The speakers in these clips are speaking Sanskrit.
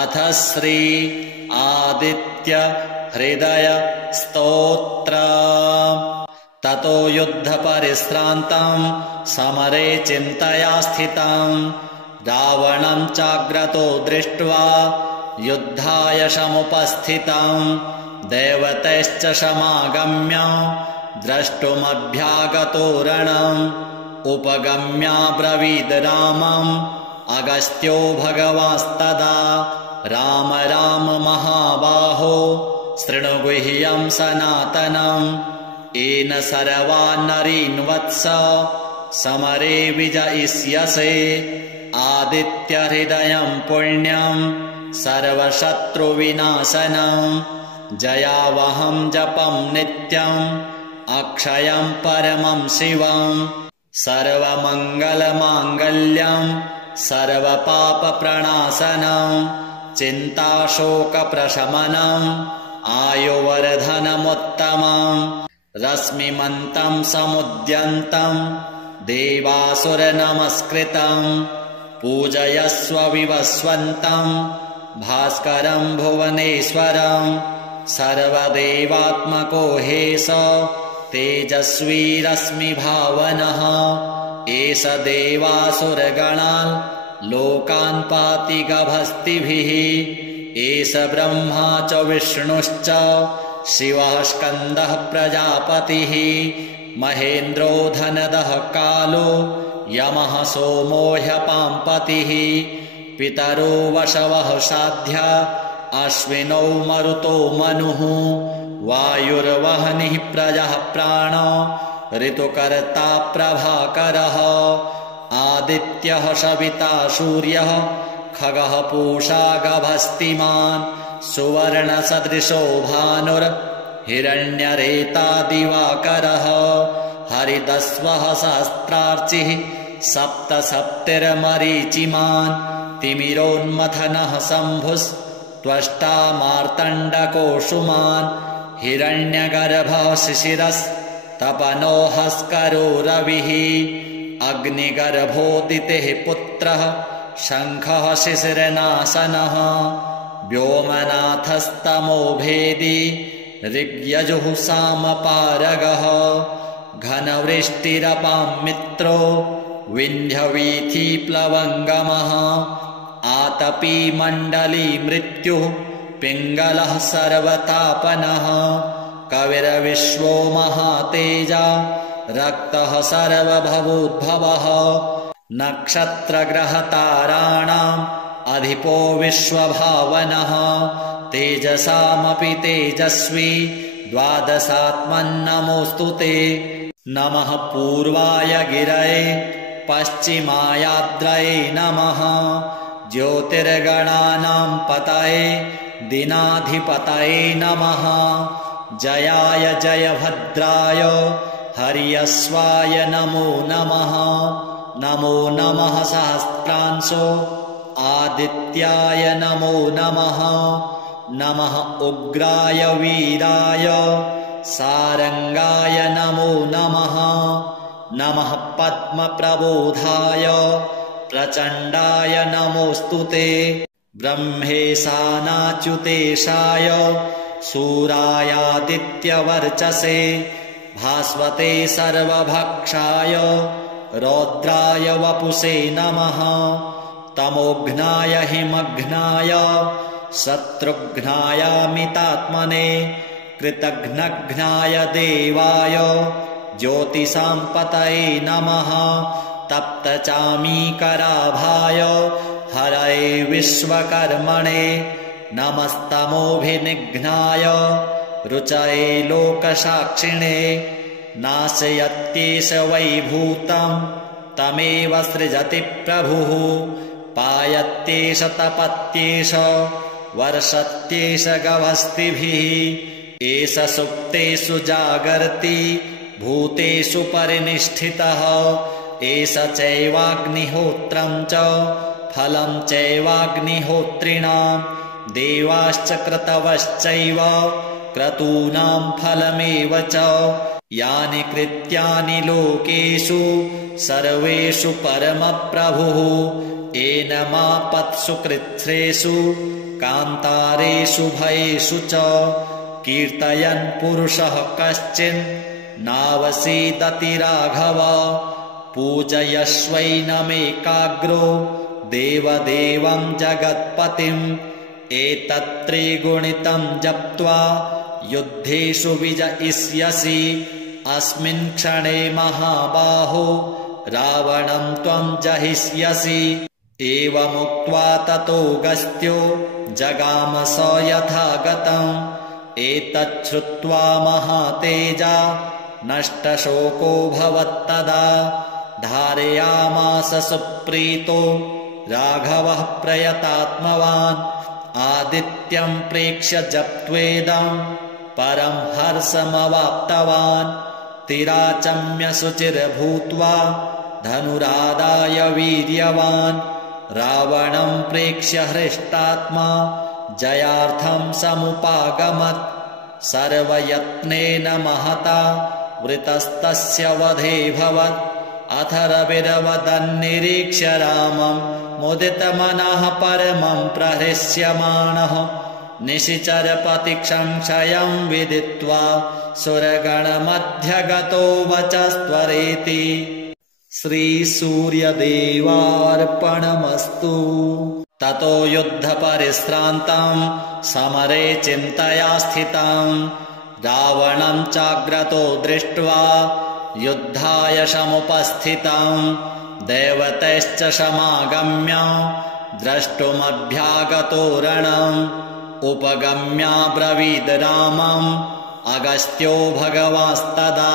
अथ श्री आदित्य हृदय स्तोत्र। ततो युद्ध परिश्रान्तं समरे चिन्तया स्थितं रावणं चाग्रतो दृष्ट्वा युद्धाय समुपस्थितं देवतैश्च समागम्य द्रष्टुमभ्यागतो रणम् उपगम्याब्रवीद् रामम् अगस्त्यो भगवास्तदा राम राम महाबाहो शृणु गुह्यं सनातनम् येन सर्वान् नरीन् वत्स समरे विजयिष्यसे आदित्यहृदयं पुण्यं सर्वशत्रुविनाशनम् जयावहं जपं नित्यम् अक्षयं परमं शिवम् सर्वमङ्गलमाङ्गल्यं सर्वपापप्रणाशनं चिन्ताशोकप्रशमनम् आयुवर्धनमुत्तमम् रश्मिमन्तं समुद्यन्तं देवासुरनमस्कृतं पूजयस्व विवस्वन्तं भास्करं भुवनेश्वरं सर्वदेवात्मको हेश तेजस्वी रश्मिभावनः एष देवासुरगणान् लोकान् पाति गभस्तिभिः एष ब्रह्मा च विष्णुश्च शिवः स्कन्दः प्रजापतिः महेन्द्रो धनदः कालो यमः सोमो ह्यपाम्पतिः पितरो वशवः साध्या अश्विनौ मरुतो मनुः वायुर्वह्निः प्रजः प्राण ऋतुकर्ता प्रभाकरः आदित्यः सविता सूर्यः खगः पूषा गभस्तिमान् सुवर्णसदृशो भानुर्हिरण्यरेता दिवाकरः हरितस्वः सहस्रार्चिः सप्तसप्तिर्मरीचिमान् तिमिरोन्मथनः शम्भुस्त्वष्टा मार्तण्डकोऽसुमान् हिरण्यगर्भः शिशिरस्तपनो हस्करो रविः अग्निगर्भोदितेः पुत्रः शङ्खः शिशिरनाशनः व्योमनाथस्तमो भेदी ऋग्यजुः सामपारगः घनवृष्टिरपां मित्रो विन्ध्यवीथीप्लवङ्गमः आतपी मण्डली मृत्युः पिङ्गलः सर्वतापनः कविर्विश्वो महातेजा रक्तः सर्वभवोद्भवः नक्षत्रग्रहताराणाम् अधिपो विश्वभावनः तेजसामपि तेजस्वी द्वादशात्मन्नमोऽस्तु ते नमः पूर्वाय गिरये पश्चिमायाद्रये नमः ज्योतिर्गणानां पतये दिनाधिपतये नमः जयाय जयभद्राय हर्यश्वाय नमो नमः नमो नमः सहस्रांशो आदित्याय नमो नमः नमः उग्राय वीराय सारंगाय नमो नमः नमः पद्मप्रबोधाय प्रचण्डाय नमोऽस्तु ते ब्रह्मेशानाच्युतेशाय सूरायादित्यवर्चसे भास्वते सर्वभक्षाय रौद्राय वपुषे नमः तमोघ्नाय हिमघ्नाय शत्रुघ्नायामितात्मने कृतघ्नघ्नाय देवाय ज्योतिषां पतये नमः तप्तचामीकराभाय हरये विश्वकर्मणे नमस्तमोभिनिघ्नाय रुचये लोकसाक्षिणे नाशयत्येष वैभूतं तमेव सृजति प्रभुः पायत्येष तपत्येष वर्षत्येष गभस्तिभिः एष सुप्तेषु जागर्ति भूतेषु परिनिष्ठितः एष चैवाग्निहोत्रं च फलं चैवाग्निहोत्रिणां देवाश्च क्रतवश्चैव क्रतूनां फलमेव च यानि कृत्यानि लोकेषु सर्वेषु परमप्रभुः एनमापत्सु कृच्छ्रेषु कान्तारेषु भयेषु च कीर्तयन् पुरुषः कश्चिन् नावसीदति राघव पूजयश्वैनमेकाग्रो देवदेवं जगत्पतिम् एतत्त्रिगुणितं जप्त्वा युद्धेषु विजयिष्यसि अस्मिन् क्षणे महाबाहो रावणं त्वं जहिष्यसि एवमुक्त्वा ततो गस्त्यो जगाम स यथा गतम् एतच्छ्रुत्वा महातेजा नष्टशोको भवत्तदा धारयामास सुप्रीतो राघवः प्रयतात्मवान् आदित्यं प्रेक्ष्य जप्त्वेदं परं हर्षमवाप्तवान् तिराचम्य शुचिर्भूत्वा धनुरादाय वीर्यवान् रावणं प्रेक्ष्य हृष्टात्मा जयार्थं समुपागमत् सर्वयत्नेन महता वृतस्तस्य वधेऽभवत् अथ रविरवदन्निरीक्ष्य रामं मुदितमनः परमं प्रहृष्यमाणः निशिचरपतिक्षं विदित्वा सुरगणमध्यगतो वचस्त्वरेति श्रीसूर्यदेवार्पणमस्तु। ततो युद्धपरिश्रान्तं समरे चिन्तया स्थितं रावणं चाग्रतो दृष्ट्वा युद्धाय समुपस्थितं देवतैश्च समागम्य द्रष्टुमभ्यागतो रणम् उपगम्याब्रवीद् रामम् अगस्त्यो भगवास्तदा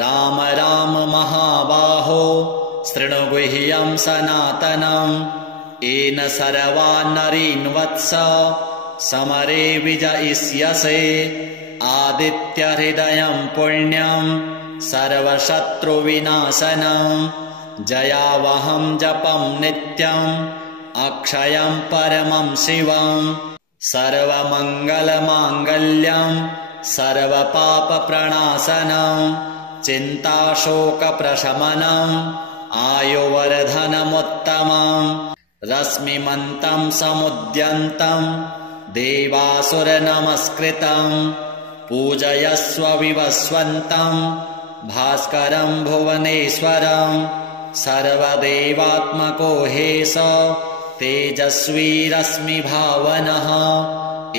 राम राम महाबाहो शृणु गुह्यं सनातनम् येन सर्वान् नरीन् वत्स समरे विजयिष्यसे आदित्यहृदयं पुण्यं सर्वशत्रुविनाशनम् जयावहं जपं नित्यम् अक्षयं परमं शिवम् सर्वमङ्गलमाङ्गल्यं सर्वपापप्रणाशनम् चिन्ताशोकप्रशमनम् आयुवर्धनमुत्तमम् रश्मिमन्तं समुद्यन्तं देवासुरनमस्कृतम् पूजयस्व विवस्वन्तं भास्करं भुवनेश्वरं सर्वदेवात्मको हेश तेजस्वी रश्मिभावनः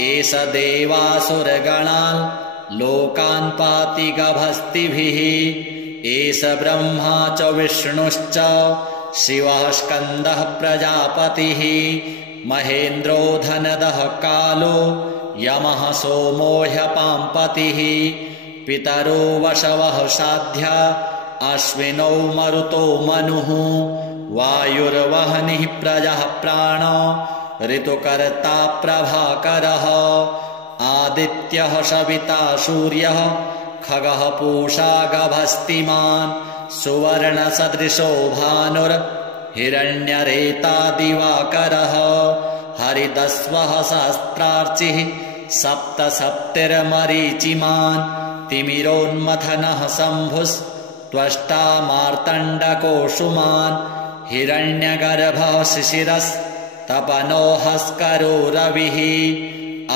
एष देवासुरगणान् लोकान् पाति गभस्तिभिः एष ब्रह्मा च विष्णुश्च शिवः स्कन्दः प्रजापतिः महेन्द्रो धनदः कालो यमः सोमो ह्यपाम्पतिः पितरो वशवः साध्या अश्विनौ मरुतो मनुः वायुर्वह्निः प्रजः प्राण ऋतुकर्ता प्रभाकरः आदित्यः सविता सूर्यः खगः पूषा गभस्तिमान् सुवर्णसदृशो भानुर्हिरण्यरेता दिवाकरः हरिदस्वः सहस्रार्चिः सप्तसप्तिर्मरीचिमान् तिमिरोन्मथनः शम्भुस्त्वष्टा मार्तण्डकोऽसुमान् हिरण्यगर्भः शिशिरस्तपनो हस्करो रविः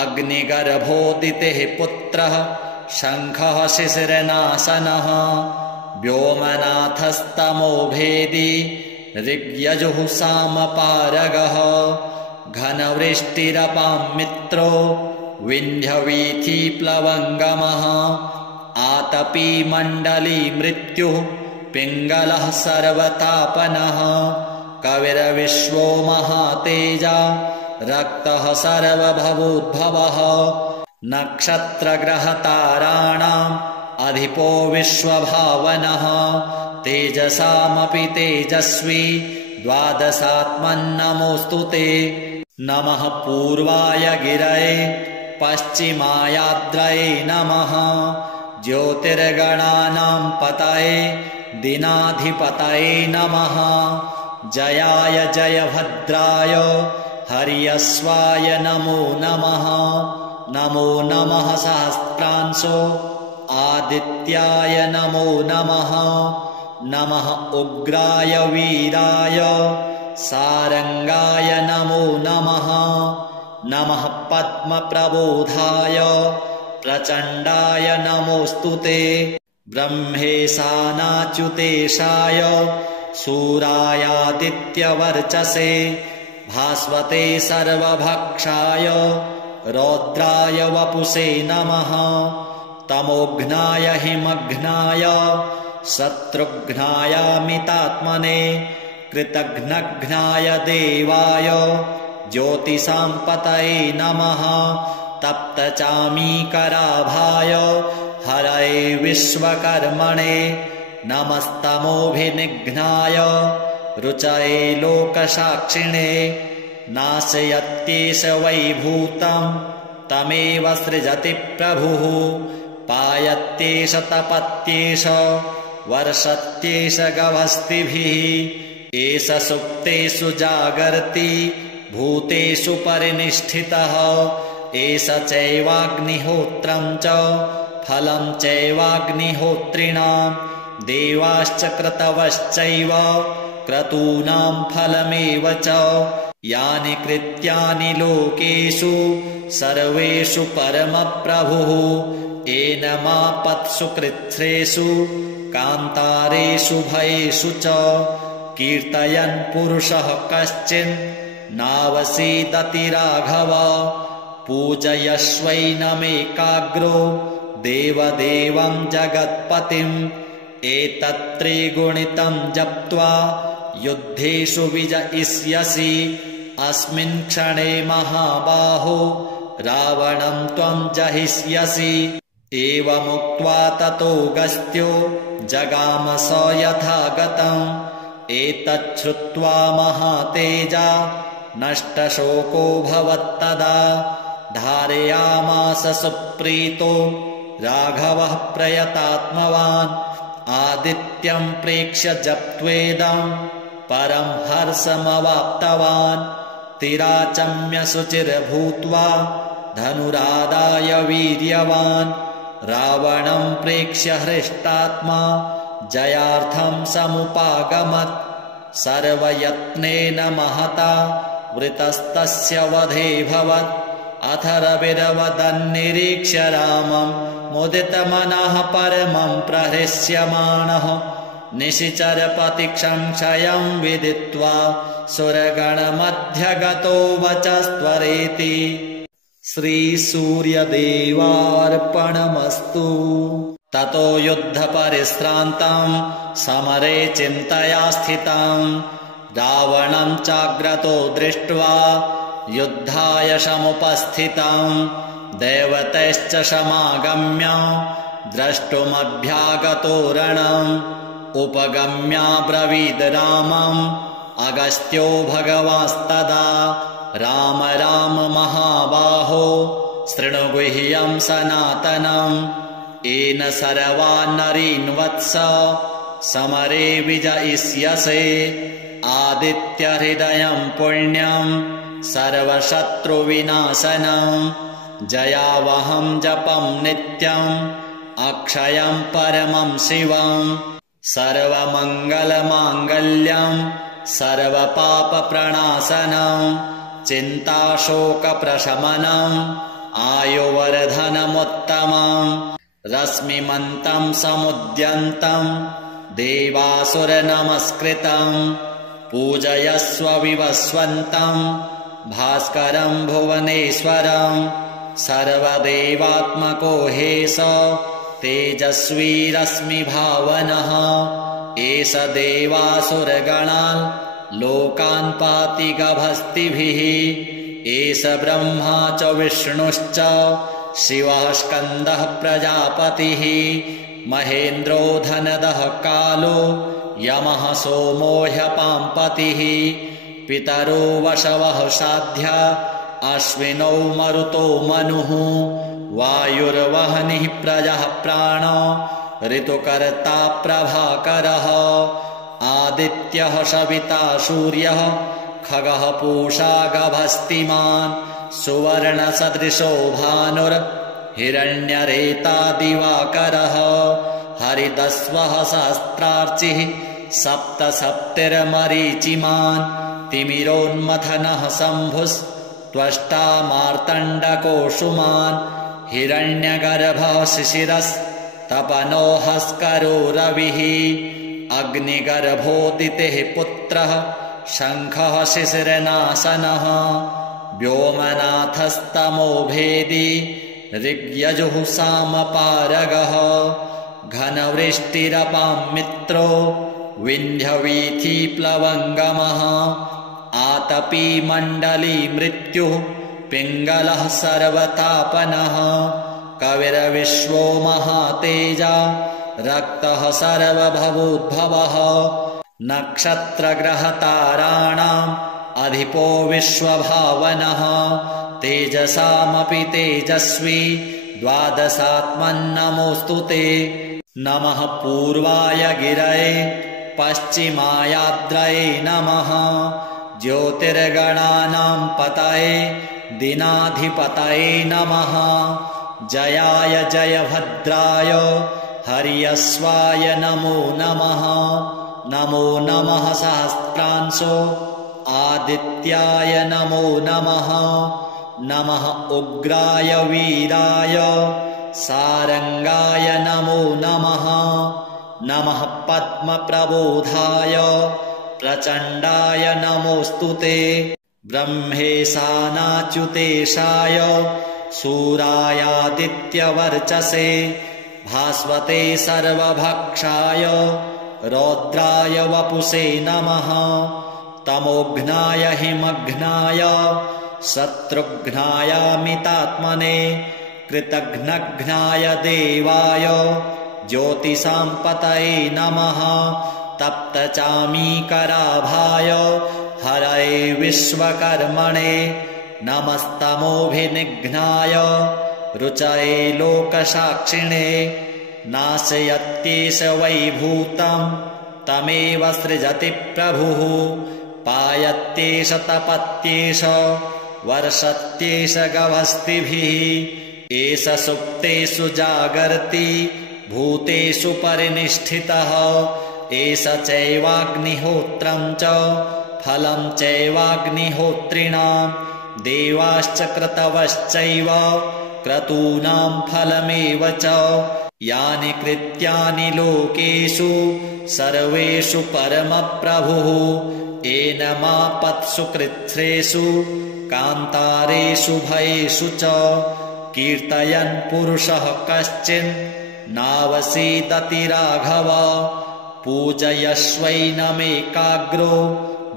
अग्निगर्भोदितेः पुत्रः शङ्खः शिशिरनाशनः व्योमनाथस्तमो भेदी ऋग्यजुः सामपारगः घनवृष्टिरपां मित्रो विन्ध्यवीथीप्लवङ्गमः आतपी मण्डली मृत्युः पिङ्गलः सर्वतापनः कविर्विश्वो महातेजा रक्तः सर्वभवोद्भवः नक्षत्रग्रहताराणाम् अधिपो विश्वभावनः तेजसामपि तेजस्वी द्वादशात्मन्नमोऽस्तु ते नमः पूर्वाय गिरये पश्चिमायाद्रये नमः ज्योतिर्गणानां पतये दिनाधिपतये नमः जयाय जयभद्राय हर्यश्वाय नमो नमः नमो नमः सहस्रांशो आदित्याय नमो नमः नमः उग्राय वीराय सारंगाय नमो नमः। नमः पद्मप्रबोधाय प्रचण्डाय नमोऽस्तुते। ब्रह्मेशानाच्युतेशाय सूरायादित्यवर्चसे भास्वते सर्वभक्षाय रौद्राय वपुषे नमः। तमोघ्नाय हिमघ्नाय शत्रुघ्नायामितात्मने कृतघ्नघ्नाय देवाय ज्योतिषां पतये नमः। तप्तचामीकराभाय हरये विश्वकर्मणे नमस्तमोभिनिघ्नाय रुचये लोकसाक्षिणे। नाशयत्येष वैभूतं तमेव सृजति प्रभुः पायत्येष तपत्येष वर्षत्येष गभस्तिभिः। एष सुप्तेषु जागर्ति भूतेषु परिनिष्ठितः। एष चैवाग्निहोत्रं च फलं चैवाग्निहोत्रिणां देवाश्च क्रतवश्चैव क्रतूनां फलमेव च। यानि कृत्यानि लोकेषु सर्वेषु परमप्रभुः एनमापत्सु कृच्छ्रेषु कान्तारेषु भयेषु च। कीर्तयन् पुरुषः कश्चिन् नावसीदति राघव पूजयश्वैनमेकाग्रो देवदेवं जगत्पतिम्। एतत्त्रिगुणितं जप्त्वा युद्धेषु विजयिष्यसि अस्मिन् क्षणे महाबाहो रावणं त्वं जहिष्यसि। एवमुक्त्वा ततो गस्त्यो जगाम स यथा गतम्। एतच्छ्रुत्वा महातेजा नष्टशोको भवत्तदा। धारयामास सुप्रीतो राघवः प्रयतात्मवान् आदित्यं प्रेक्ष्य जप्त्वेदं परं हर्षमवाप्तवान्। तिराचम्य शुचिर्भूत्वा धनुरादाय वीर्यवान् रावणं प्रेक्ष्य हृष्टात्मा जयार्थं समुपागमत्। सर्वयत्नेन महता वृतस्तस्य वधेऽभवत्। अथ रविरवदन्निरीक्ष्य रामं मुदितमनः परमं प्रहृष्यमाणः। निशिचरपतिक्षं विदित्वा सुरगणमध्यगतो वचस्त्वरेति। श्रीसूर्यदेवार्पणमस्तु। ततो युद्धपरिश्रान्तं समरे चिन्तया स्थितं रावणं चाग्रतो दृष्ट्वा युद्धाय समुपस्थितं। देवतैश्च समागम्य द्रष्टुमभ्यागतो रणम्। उपगम्याब्रवीद् रामम् अगस्त्यो भगवास्तदा। राम राम महाबाहो शृणु गुह्यं सनातनम्। येन सर्वान् नरीन् वत्स समरे विजयिष्यसे। आदित्यहृदयं पुण्यं सर्वशत्रुविनाशनम्। जयावहं जपं नित्यम् अक्षयं परमं शिवम्। सर्वमङ्गलमाङ्गल्यं सर्वपापप्रणाशनम्। चिन्ताशोकप्रशमनम् आयुवर्धनमुत्तमम्। रश्मिमन्तं समुद्यन्तं देवासुरनमस्कृतम्। पूजयस्व विवस्वन्तं भास्करं भुवनेश्वरम्। सर्वदेवात्मको हेश तेजस्वी रश्मिभावनः। एष देवासुरगणान् लोकान् पाति गभस्तिभिः। एष ब्रह्मा च विष्णुश्च शिवः स्कन्दः प्रजापतिः। महेन्द्रो धनदः कालो यमः सोमो ह्यपाम्पतिः। पितरो वशवः साध्या अश्विनौ मरुतो मनुः। वायुर्वह्निः प्रजः प्राण ऋतुकर्ता प्रभाकरः। आदित्यः सविता सूर्यः खगः पूषा गभस्तिमान्। सुवर्णसदृशो भानुर्हिरण्यरेता दिवाकरः। हरितस्वः सहस्रार्चिः सप्तसप्तिर्मरीचिमान्। तिमिरोन्मथनः शम्भुस्त्वष्टा मार्तण्डकोऽशुमान् हिरण्यगर्भः शिशिरस्तपनो हस्करो रविः अग्निगर्भोदितेः पुत्रः शङ्खः शिशिरनाशनः व्योमनाथस्तमो भेदी ऋग्यजुः सामपारगः घनवृष्टिरपां मित्रो विन्ध्यवीथीप्लवङ्गमः आतपी मण्डली मृत्युः पिङ्गलः सर्वतापनः कविर्विश्वो महातेजा रक्तः सर्वभवोद्भवः नक्षत्रग्रहताराणाम् अधिपो विश्वभावनः तेजसामपि तेजस्वी द्वादशात्मन्नमोऽस्तु ते नमः पूर्वाय गिरये पश्चिमायाद्रये नमः ज्योतिर्गणानां पतये दिनाधिपतये नमः जयाय जयभद्राय हर्यस्वाय नमो नमः नमो नमः सहस्रांशो आदित्याय नमो नमः नमः उग्राय वीराय सारंगाय नमो नमः नमः पद्मप्रबोधाय प्रचण्डाय नमोऽस्तु ते ब्रह्मेशानाच्युतेशाय सूरायादित्यवर्चसे भास्वते सर्वभक्षाय रौद्राय वपुषे नमः तमोघ्नाय हिमघ्नाय शत्रुघ्नायामितात्मने कृतघ्नघ्नाय देवाय ज्योतिषाम्पतये नमः तप्तचामीकराभाय हरये विश्वकर्मणे नमस्तमोभिनिघ्नाय रुचये लोकसाक्षिणे नाशयत्येष वैभूतं तमेव सृजति प्रभुः पायत्येष तपत्येष वर्षत्येष गभस्तिभिः एष सुप्तेषु जागर्ति भूतेषु परिनिष्ठितः एष चैवाग्निहोत्रं च फलं चैवाग्निहोत्रिणां देवाश्च क्रतवश्चैव क्रतूनां फलमेव च यानि कृत्यानि लोकेषु सर्वेषु परमप्रभुः एनमापत्सु कृच्छ्रेषु कान्तारेषु भयेषु च कीर्तयन् पुरुषः कश्चिन् नावसीदति राघव पूजयश्वैनमेकाग्रो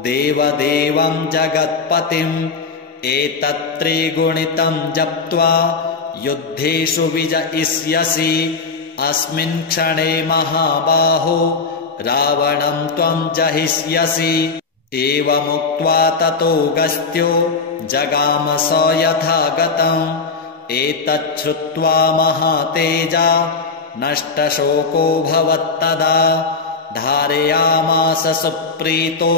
देवदेवं जगत्पतिम् एतत्त्रिगुणितं जप्त्वा युद्धेषु विजयिष्यसि अस्मिन् क्षणे महाबाहो रावणं त्वं जहिष्यसि एवमुक्त्वा ततो गस्त्यो जगाम स यथागतम् एतच्छ्रुत्वा महातेजा नष्टशोको भवत्तदा धारयामास सुप्रीतो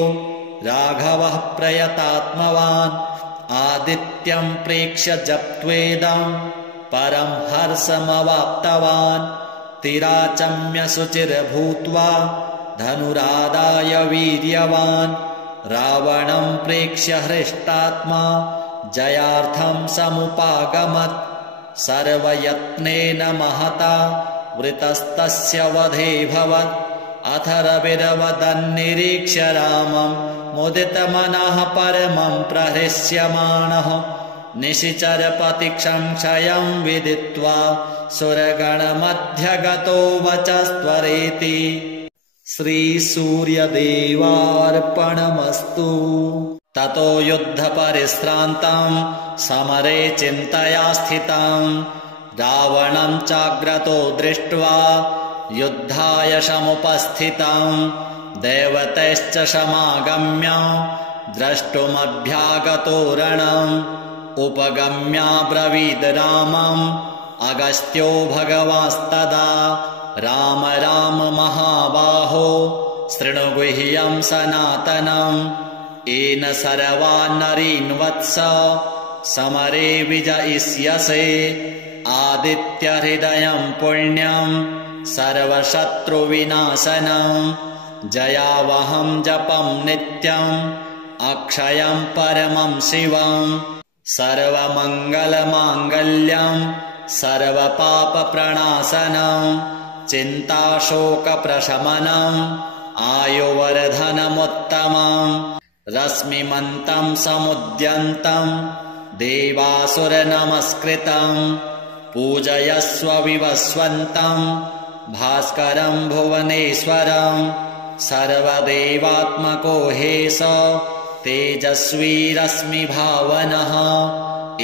राघवः प्रयतात्मवान् आदित्यं प्रेक्ष्य जप्त्वेदं परं हर्षमवाप्तवान् तिराचम्य शुचिर्भूत्वा धनुरादाय वीर्यवान् रावणं प्रेक्ष्य हृष्टात्मा जयार्थं समुपागमत् सर्वयत्नेन महता वृतस्तस्य वधेऽभवत् अथ रविरवदन्निरीक्ष्य रामं मुदितमनः परमं प्रहृष्यमाणः निशिचरपतिक्षं विदित्वा सुरगणमध्यगतो वचस्त्वरेति श्रीसूर्यदेवार्पणमस्तु ततो युद्धपरिश्रान्तं समरे चिन्तया स्थितं रावणं चाग्रतो दृष्ट्वा युद्धाय समुपस्थितं देवतैश्च समागम्य द्रष्टुमभ्यागतो रणम् उपगम्याब्रवीद् रामम् अगस्त्यो भगवास्तदा राम राम महाबाहो शृणु गुह्यं सनातनम् येन सर्वान् नरीन् वत्स समरे विजयिष्यसे आदित्यहृदयं पुण्यं सर्वशत्रुविनाशनं जयावहं जपं नित्यं अक्षयं परमं शिवं सर्वमङ्गलमाङ्गल्यं सर्वपापप्रणाशनं चिन्ताशोकप्रशमनम् आयुवर्धनमुत्तमं रश्मिमन्तं समुद्यन्तं देवासुरनमस्कृतं पूजयस्व विवस्वन्तं भास्करं भुवनेश्वरं सर्वदेवात्मको हेश तेजस्वी रश्मिभावनः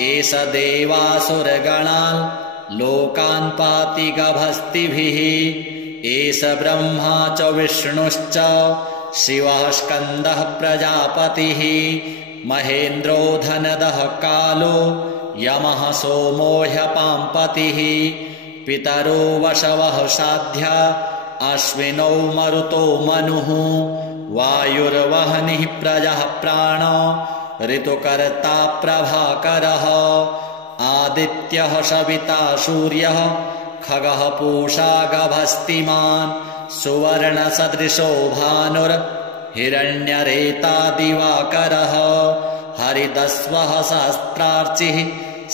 एष देवासुरगणान् लोकान् पाति गभस्तिभिः एष ब्रह्मा च विष्णुश्च शिवः स्कन्दः प्रजापतिः महेन्द्रो धनदः कालो यमः सोमो ह्यपाम्पतिः पितरो वशवः साध्या अश्विनौ मरुतो मनुः वायुर्वह्निः प्रजः प्राण ऋतुकर्ता प्रभाकरः आदित्यः सविता सूर्यः खगः पूषा गभस्तिमान् सुवर्णसदृशो भानुर्हिरण्यरेता दिवाकरः हरितस्वः सहस्रार्चिः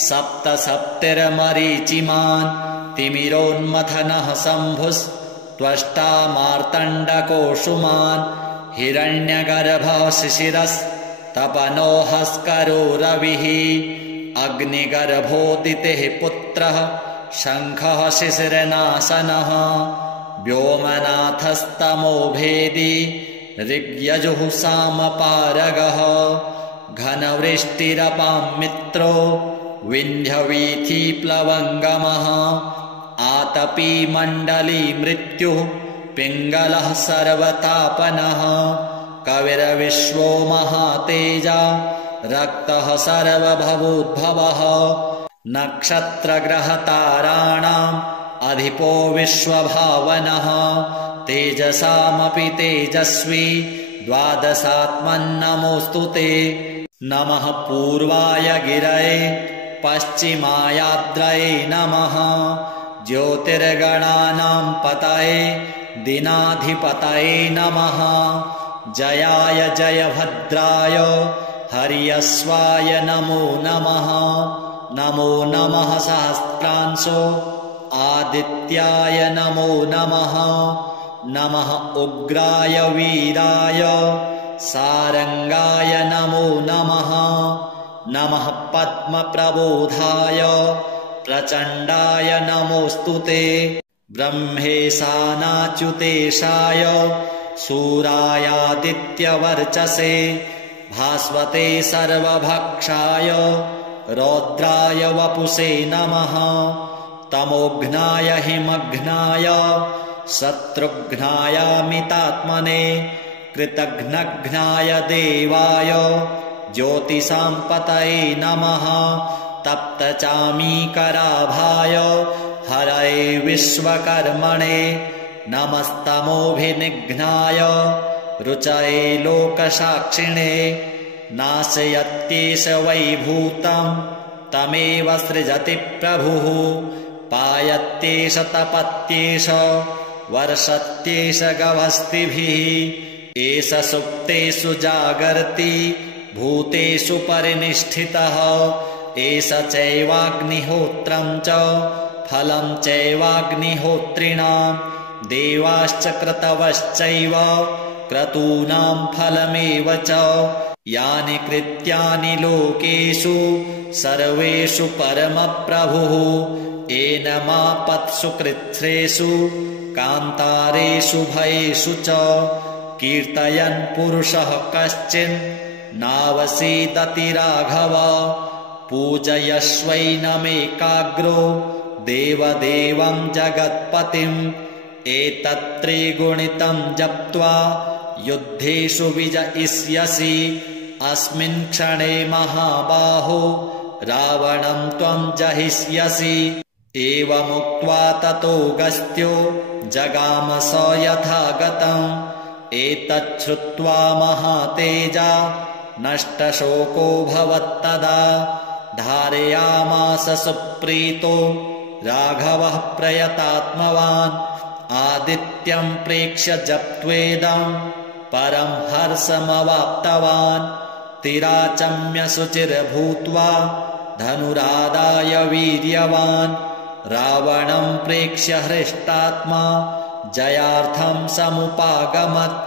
सप्तसप्तिर्मरीचिमान् तिमिरोन्मथनः शम्भुस्त्वष्टा मार्तण्डकोऽसुमान् हिरण्यगर्भः शिशिरस्तपनो हस्करो रविः अग्निगर्भोदितेः पुत्रः शङ्खः शिशिरनाशनः व्योमनाथस्तमो भेदी ऋग्यजुः सामपारगः घनवृष्टिरपां मित्रो विन्ध्यवीथीप्लवङ्गमः आतपी मण्डली मृत्युः पिङ्गलः सर्वतापनः कविर्विश्वो महातेजा रक्तः सर्वभवोद्भवः नक्षत्रग्रहताराणाम् अधिपो विश्वभावनः तेजसामपि तेजस्वी द्वादशात्मन्नमोऽस्तु ते नमः पूर्वाय गिरये पश्चिमायाद्रये नमः ज्योतिर्गणानां पतये दिनाधिपतये नमः जयाय जयभद्राय हर्यश्वाय नमो नमः नमो नमः सहस्रांशो आदित्याय नमो नमः नमः उग्राय वीराय सारंगाय नमो नमः नमः पद्मप्रबोधाय प्रचण्डाय नमोऽस्तु ते ब्रह्मेशानाच्युतेशाय सूरायादित्यवर्चसे भास्वते सर्वभक्षाय रौद्राय वपुषे नमः तमोघ्नाय हिमघ्नाय शत्रुघ्नायामितात्मने कृतघ्नघ्नाय देवाय ज्योतिषां पतये नमः तप्तचामीकराभाय हरये विश्वकर्मणे नमस्तमोभिनिघ्नाय रुचये लोकसाक्षिणे नाशयत्येष वैभूतं तमेव सृजति प्रभुः पायत्येष तपत्येष वर्षत्येष गभस्तिभिः एष सुप्तेषु जागर्ति भूतेषु परिनिष्ठितः एष चैवाग्निहोत्रं च फलं चैवाग्निहोत्रिणां देवाश्च क्रतवश्चैव क्रतूनां फलमेव च यानि कृत्यानि लोकेषु सर्वेषु परमप्रभुः एनमापत्सु कृच्छ्रेषु कान्तारेषु भयेषु च कीर्तयन् पुरुषः कश्चिन् नावसीदति राघव पूजयस्वैनमेकाग्रो देवदेवं जगत्पतिम् एतत्त्रिगुणितं जप्त्वा युद्धेषु विजयिष्यसि अस्मिन् क्षणे महाबाहो रावणं त्वं जहिष्यसि एवमुक्त्वा ततोऽगस्त्यो जगाम स यथागतम् एतच्छ्रुत्वा महातेजा नष्टशोको भवत्तदा धारयामास सुप्रीतो राघवः प्रयतात्मवान् आदित्यं प्रेक्ष्य जप्त्वेदं परं हर्षमवाप्तवान् तिराचम्य शुचिर्भूत्वा धनुरादाय वीर्यवान् रावणं प्रेक्ष्य हृष्टात्मा जयार्थं समुपागमत्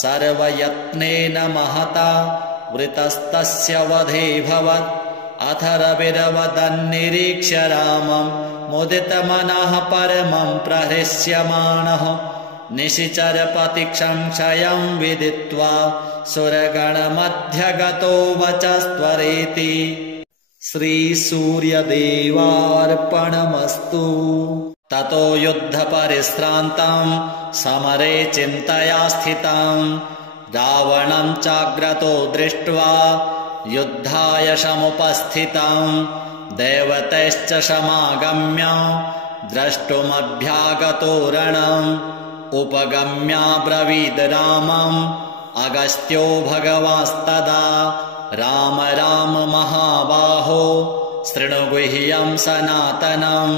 सर्वयत्नेन महता वृतस्तस्य वधेऽभवत् अथ रविरवदन्निरीक्ष्य रामं मुदितमनः परमं प्रहृष्यमाणः निशिचरपतिक्षं विदित्वा सुरगणमध्यगतो वचस्त्वरेति। श्रीसूर्यदेवार्पणमस्तु। ततो युद्धपरिश्रान्तं समरे चिन्तया स्थितं रावणं चाग्रतो दृष्ट्वा युद्धाय समुपस्थितं देवतैश्च समागम्य द्रष्टुमभ्यागतो रणम् उपगम्याब्रवीद् रामम् अगस्त्यो भगवास्तदा राम राम महाबाहो शृणु गुह्यं सनातनम्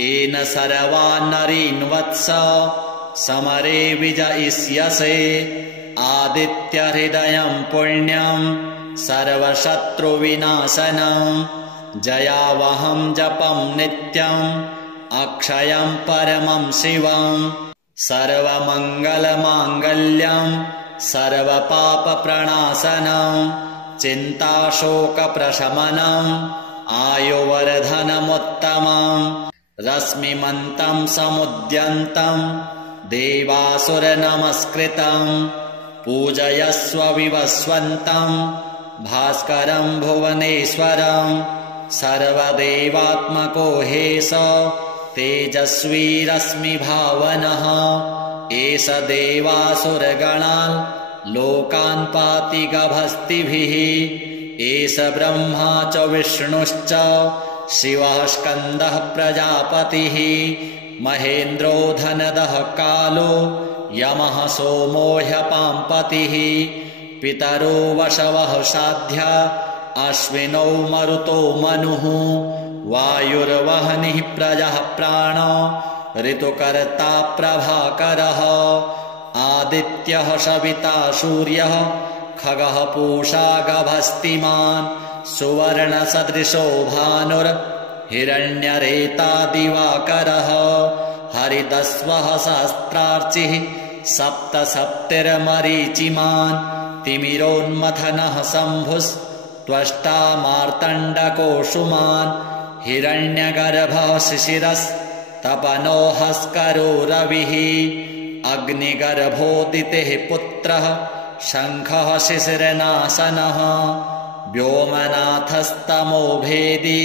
येन सर्वान् नरीन् वत्स समरे विजयिष्यसे आदित्यहृदयं पुण्यं सर्वशत्रुविनाशनम् जयावहं जपं नित्यम् अक्षयं परमं शिवम् सर्वमङ्गलमाङ्गल्यं सर्वपापप्रणाशनम् चिन्ताशोकप्रशमनम् आयुवर्धनमुत्तमम् रश्मिमन्तं समुद्यन्तं देवासुरनमस्कृतं पूजयस्व विवस्वन्तं भास्करं भुवनेश्वरं सर्वदेवात्मको हेश तेजस्वी रश्मिभावनः एष देवासुरगणान् लोकान् पाति गभस्तिभिः एष ब्रह्मा च विष्णुश्च शिवः स्कन्दः प्रजापतिः महेन्द्रो धनदः कालो यमः सोमो ह्यपाम्पतिः पितरो वशवः साध्या अश्विनौ मरुतो मनुः वायुर्वह्निः प्रजः प्राण ऋतुकर्ता प्रभाकरः आदित्यः सविता सूर्यः खगः पूषा गभस्तिमान् सुवर्णसदृशो भानुर्हिरण्यरेता दिवाकरः हरितस्वः सहस्रार्चिः सप्तसप्तिर्मरीचिमान् तिमिरोन्मथनः शम्भुस्त्वष्टा मार्तण्डकोऽसुमान् हिरण्यगर्भः शिशिरस्तपनो हस्करो रविः अग्निगर्भोदितेः पुत्रः शङ्खः शिशिरनाशनः व्योमनाथस्तमो भेदी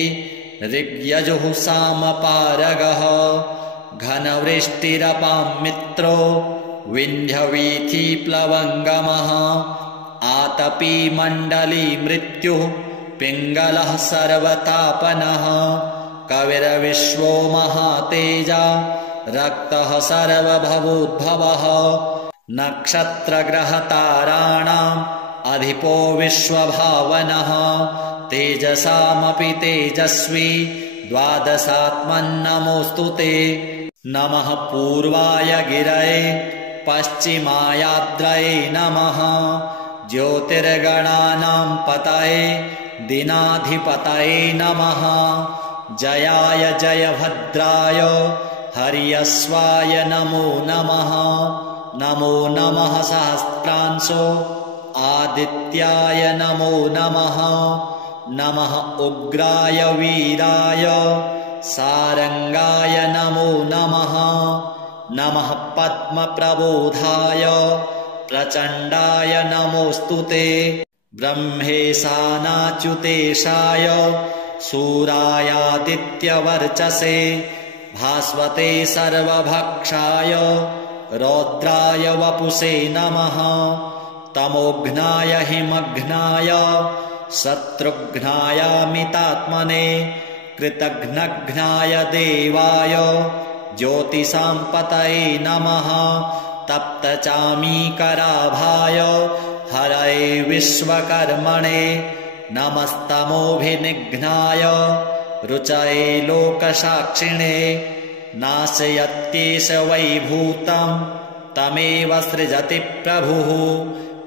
ऋग्यजुः सामपारगः घनवृष्टिरपां मित्रो विन्ध्यवीथीप्लवङ्गमः आतपी मण्डली मृत्युः पिङ्गलः सर्वतापनः कविर्विश्वो महातेजा रक्तः सर्वभवोद्भवः नक्षत्रग्रहताराणाम् अधिपो विश्वभावनः तेजसामपि तेजस्वी द्वादशात्मन्नमोऽस्तु ते नमः पूर्वाय गिरये पश्चिमायाद्रये नमः ज्योतिर्गणानां पतये दिनाधिपतये नमः जयाय जयभद्राय हर्यश्वाय नमो नमः नमो नमः सहस्रांशो आदित्याय नमो नमः नमः उग्राय वीराय सारंगाय नमो नमः नमः पद्मप्रबोधाय प्रचण्डाय नमोऽस्तु ते ब्रह्मेशानाच्युतेशाय सूरायादित्यवर्चसे भास्वते सर्वभक्षाय रौद्राय वपुषे नमः तमोघ्नाय हिमघ्नाय शत्रुघ्नायामितात्मने कृतघ्नघ्नाय देवाय ज्योतिषां पतये नमः तप्तचामीकराभाय हरये विश्वकर्मणे नमस्तमोभिनिघ्नाय रुचये लोकसाक्षिणे नाशयत्येष वैभूतं तमेव सृजति प्रभुः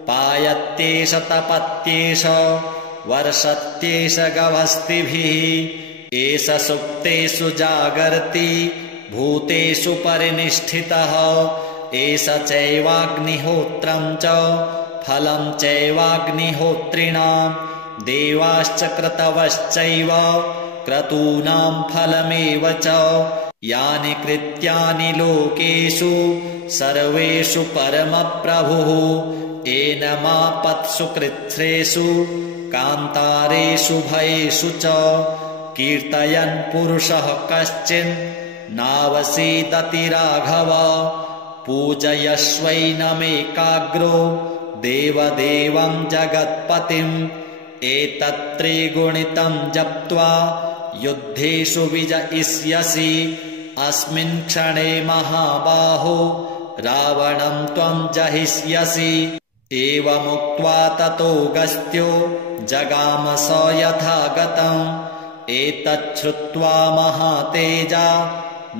पायत्येष तपत्येष वर्षत्येष गभस्तिभिः एष सुप्तेषु जागर्ति भूतेषु परिनिष्ठितः एष चैवाग्निहोत्रं च फलं चैवाग्निहोत्रिणां देवाश्च क्रतवश्चैव क्रतूनां फलमेव च यानि कृत्यानि लोकेषु सर्वेषु परमप्रभुः एनमापत्सु कृच्छ्रेषु कान्तारेषु भयेषु च कीर्तयन् पुरुषः कश्चिन् नावसीदति राघव पूजयश्वैनमेकाग्रो देवदेवं जगत्पतिम् एतत्त्रिगुणितं जप्त्वा युद्धेषु विजयिष्यसि अस्मिन् क्षणे महाबाहो रावणं त्वं जहिष्यसि एवमुक्त्वा ततो गस्त्यो जगाम स यथा गतम् एतच्छ्रुत्वा महातेजा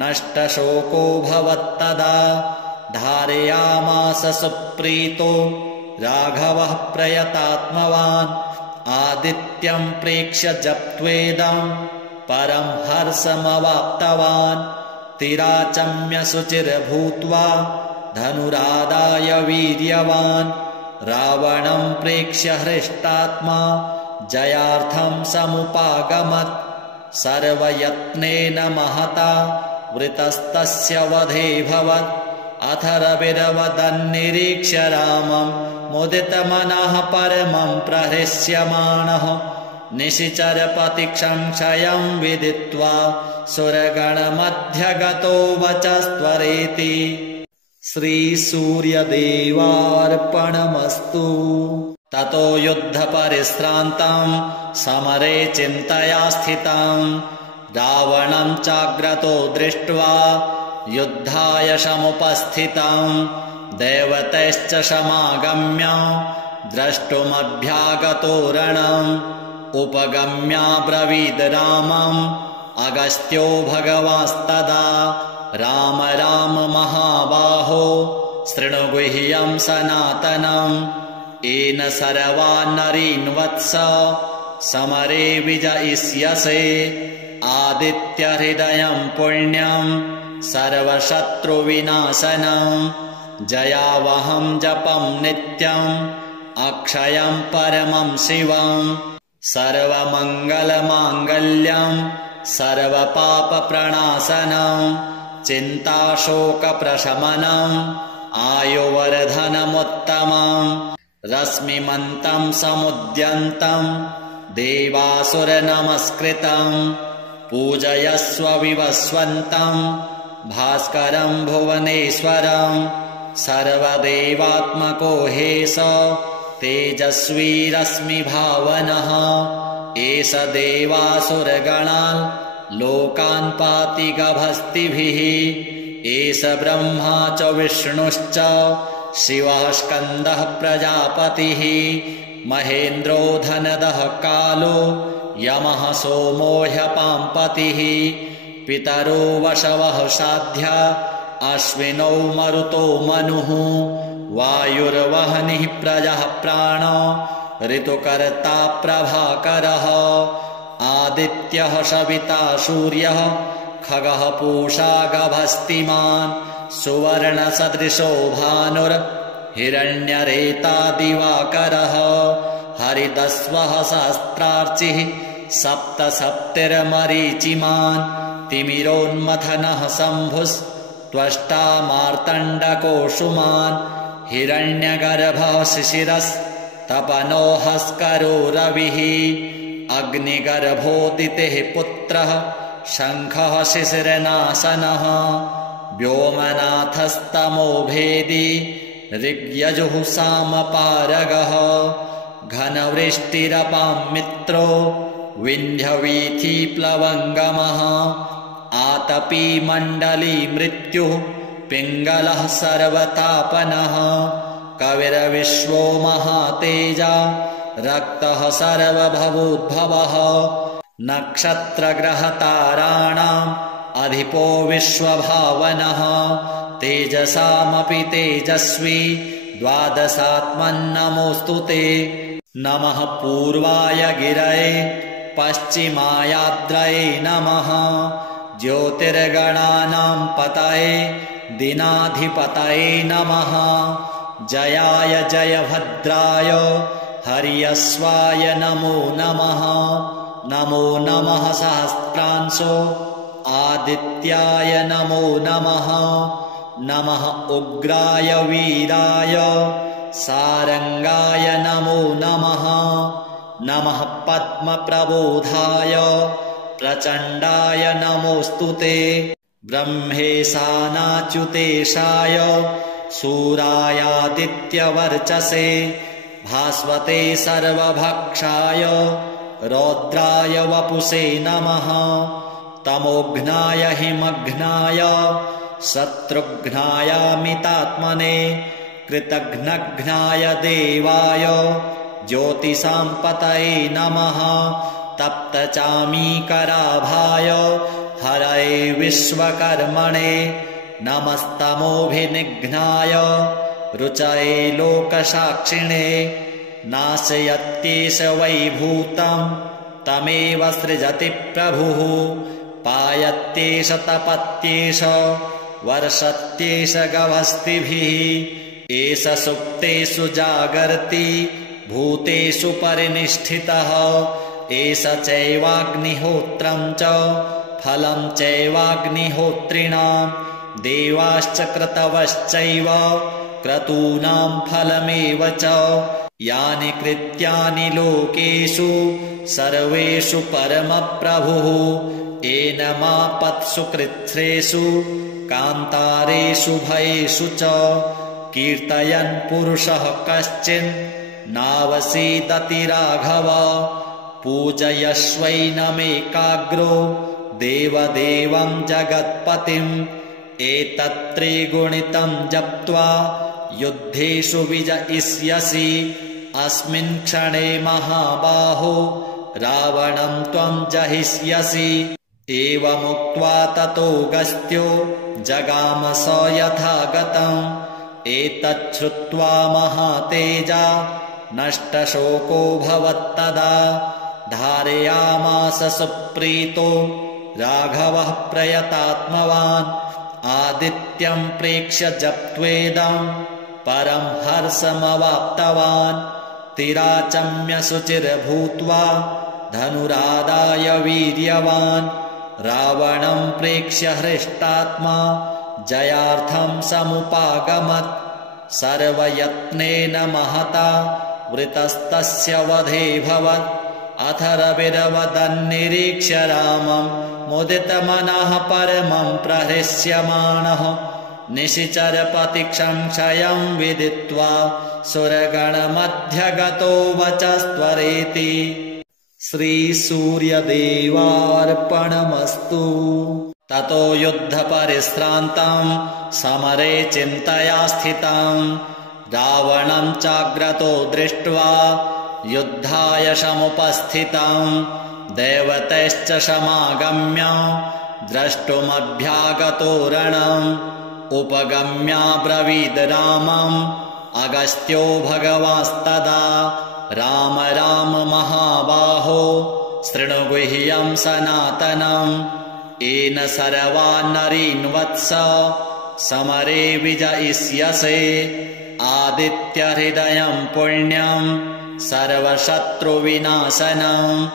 नष्टशोको भवत्तदा धारयामास सुप्रीतो राघवः प्रयतात्मवान् आदित्यं प्रेक्ष्य जप्त्वेदं परं हर्षमवाप्तवान् तिराचम्य शुचिर्भूत्वा धनुरादाय वीर्यवान् रावणं प्रेक्ष्य हृष्टात्मा जयार्थं समुपागमत् सर्वयत्नेन महता वृतस्तस्य वधेऽभवत् अथ रविरवदन्निरीक्ष्य रामं मुदितमनः परमं प्रहृष्यमाणः निशिचरपतिक्षंक्षयं विदित्वा सुरगणमध्यगतो वचस्त्वरेति श्रीसूर्यदेवार्पणमस्तु। ततो युद्धपरिश्रान्तं समरे चिन्तया स्थितं रावणं चाग्रतो दृष्ट्वा युद्धाय समुपस्थितं देवतैश्च समागम्य द्रष्टुमभ्यागतो रणम् उपगम्याब्रवीद् रामम् अगस्त्यो भगवास्तदा राम राम महाबाहो शृणु गुह्यं सनातनम् येन सर्वान् नरीन् वत्स समरे विजयिष्यसे आदित्यहृदयं पुण्यं सर्वशत्रुविनाशनं जयावहं जपं नित्यम् अक्षयं परमं शिवं सर्वमङ्गलमाङ्गल्यं सर्वपापप्रणाशनं चिन्ताशोकप्रशमनम् आयुवर्धनमुत्तमम् रश्मिमन्तं समुद्यन्तं देवासुरनमस्कृतं पूजयस्व विवस्वन्तं भास्करं भुवनेश्वरं सर्वदेवात्मको हेश तेजस्वी रश्मिभावनः एष देवासुरगणान् लोकान् पाति गभस्तिभिः एष ब्रह्मा च विष्णुश्च शिवः स्कन्दः प्रजापतिः महेन्द्रो धनदः कालो यमः सोमो ह्यपाम्पतिः पितरो वशवः साध्या अश्विनौ मरुतो मनुः वायुर्वह्निः प्रजः प्राणो ऋतुकर्ता प्रभाकरः आदित्यः सविता सूर्यः खगः पूषा गभस्तिमान् सुवर्णसदृशो भानुर्हिरण्यरेता दिवाकरः हरितस्वः सहस्रार्चिः सप्तसप्तिर्मरीचिमान् तिमिरोन्मथनः शम्भुस्त्वष्टा मार्तण्डकोऽसुमान् हिरण्यगर्भः शिशिरस्तपनो हस्करो रविः अग्निगर्भोदितेः पुत्रः शङ्खः शिशिरनाशनः व्योमनाथस्तमो भेदी ऋग्यजुः सामपारगः घनवृष्टिरपां मित्रो विन्ध्यवीथीप्लवङ्गमः आतपी मण्डली मृत्युः पिङ्गलः सर्वतापनः कविर्विश्वो महातेजा रक्तः सर्वभवोद्भवः नक्षत्रग्रहताराणाम् अधिपो विश्वभावनः तेजसामपि तेजस्वी द्वादशात्मन्नमोऽस्तु ते। नमः पूर्वाय गिरये पश्चिमायाद्रये नमः। ज्योतिर्गणानां पतये दिनाधिपतये नमः। जयाय जयभद्राय हर्यश्वाय नमो नमः। नमो नमः सहस्रांशो आदित्याय नमो नमः। नमः उग्राय वीराय सारंगाय नमो नमः। नमः पद्मप्रबोधाय प्रचण्डाय नमोऽस्तु ते। ब्रह्मेशानाच्युतेशाय सूरायादित्यवर्चसे भास्वते सर्वभक्षाय रौद्राय वपुषे नमः। तमोघ्नाय हिमघ्नाय शत्रुघ्नायामितात्मने कृतघ्नघ्नाय देवाय ज्योतिषां पतये नमः। तप्तचामीकराभाय हरये विश्वकर्मणे नमस्तमोभिनिघ्नाय रुचये लोकसाक्षिणे। नाशयत्येष वैभूतं तमेव सृजति प्रभुः। पायत्येष तपत्येष वर्षत्येष गभस्तिभिः। एष सुप्तेषु जागर्ति भूतेषु परिनिष्ठितः। एष चैवाग्निहोत्रं च फलं चैवाग्निहोत्रिणां। देवाश्च क्रतवश्चैव क्रतूनां फलमेव च। यानि कृत्यानि लोकेषु सर्वेषु परमप्रभुः। एनमापत्सु कृच्छ्रेषु कान्तारेषु भयेषु च। कीर्तयन् पुरुषः कश्चिन् नावसीदति राघव। पूजयश्वैनमेकाग्रो देवदेवं जगत्पतिम्। एतत्त्रिगुणितं जप्त्वा युद्धेषु विजयिष्यसि। अस्मिन् क्षणे महाबाहो रावणं त्वं जहिष्यसि। एवमुक्त्वा ततो गस्त्यो जगाम स यथा गतम्। एतच्छ्रुत्वा महातेजा नष्टशोको भवत्तदा। धारयामास सुप्रीतो राघवः प्रयतात्मवान्। आदित्यं प्रेक्ष्य जप्त्वेदं परं हर्षमवाप्तवान्। तिराचम्य शुचिर्भूत्वा धनुरादाय वीर्यवान्। रावणं प्रेक्ष्य हृष्टात्मा जयार्थं समुपागमत्। सर्वयत्नेन महता वृतस्तस्य वधेऽभवत्। अथ रविरवदन्निरीक्ष्य रामं मुदितमनः परमं प्रहृष्यमाणः। निशिचरपतिसंशयं विदित्वा सुरगणमध्यगतो वचस्त्वरेति। श्रीसूर्यदेवार्पणमस्तु। ततो युद्धपरिश्रान्तं समरे चिन्तया स्थितं। रावणं चाग्रतो दृष्ट्वा युद्धाय समुपस्थितं। देवतैश्च समागम्य द्रष्टुमभ्यागतो रणम्। उपगम्याब्रवीद् रामम् अगस्त्यो भगवास्तदा। राम राम महाबाहो शृणु गुह्यं सनातनम्। येन सर्वान् नरीन् वत्स समरे विजयिष्यसे। आदित्यहृदयं पुण्यं सर्वशत्रुविनाशनम्।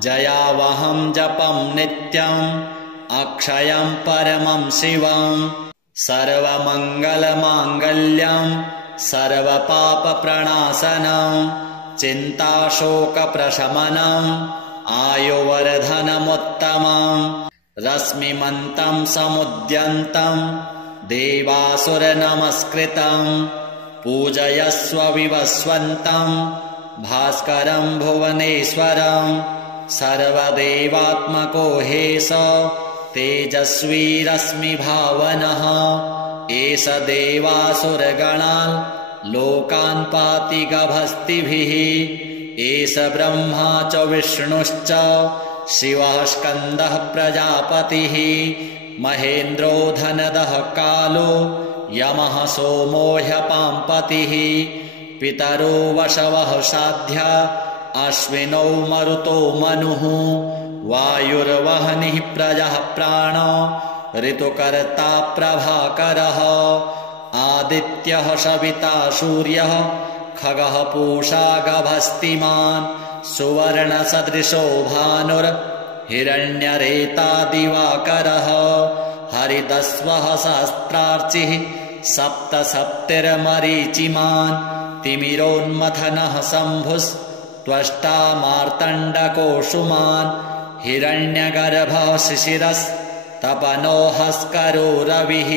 जयावहं जपं नित्यम् अक्षयं परमं शिवम्। सर्वमङ्गलमाङ्गल्यं सर्वपापप्रणाशनम्। चिन्ताशोकप्रशमनम् आयुवर्धनमुत्तमम्। रश्मिमन्तं समुद्यन्तं देवासुरनमस्कृतं। पूजयस्व विवस्वन्तं भास्करं भुवनेश्वरं। सर्वदेवात्मको हेश तेजस्वी रश्मिभावनः। एष देवासुरगणान् लोकान् पाति गभस्तिभिः। एष ब्रह्मा च विष्णुश्च शिवः स्कन्दः प्रजापतिः। महेन्द्रो धनदः कालो यमः सोमो ह्यपाम्पतिः पितरो वशवः साध्या अश्विनौ मरुतो मनुः वायुर्वह्निः प्रजः प्राण ऋतुकर्ता प्रभाकरः आदित्यः सविता सूर्यः खगः पूषा गभस्तिमान् सुवर्णसदृशो भानुर्हिरण्यरेता दिवाकरः हरिदस्वः सहस्रार्चिः सप्तसप्तिर्मरीचिमान् तिमिरोन्मथनः शम्भुस्त्वष्टा मार्तण्डकोऽसुमान् हिरण्यगर्भः शिशिरस्तपनो हस्करो रविः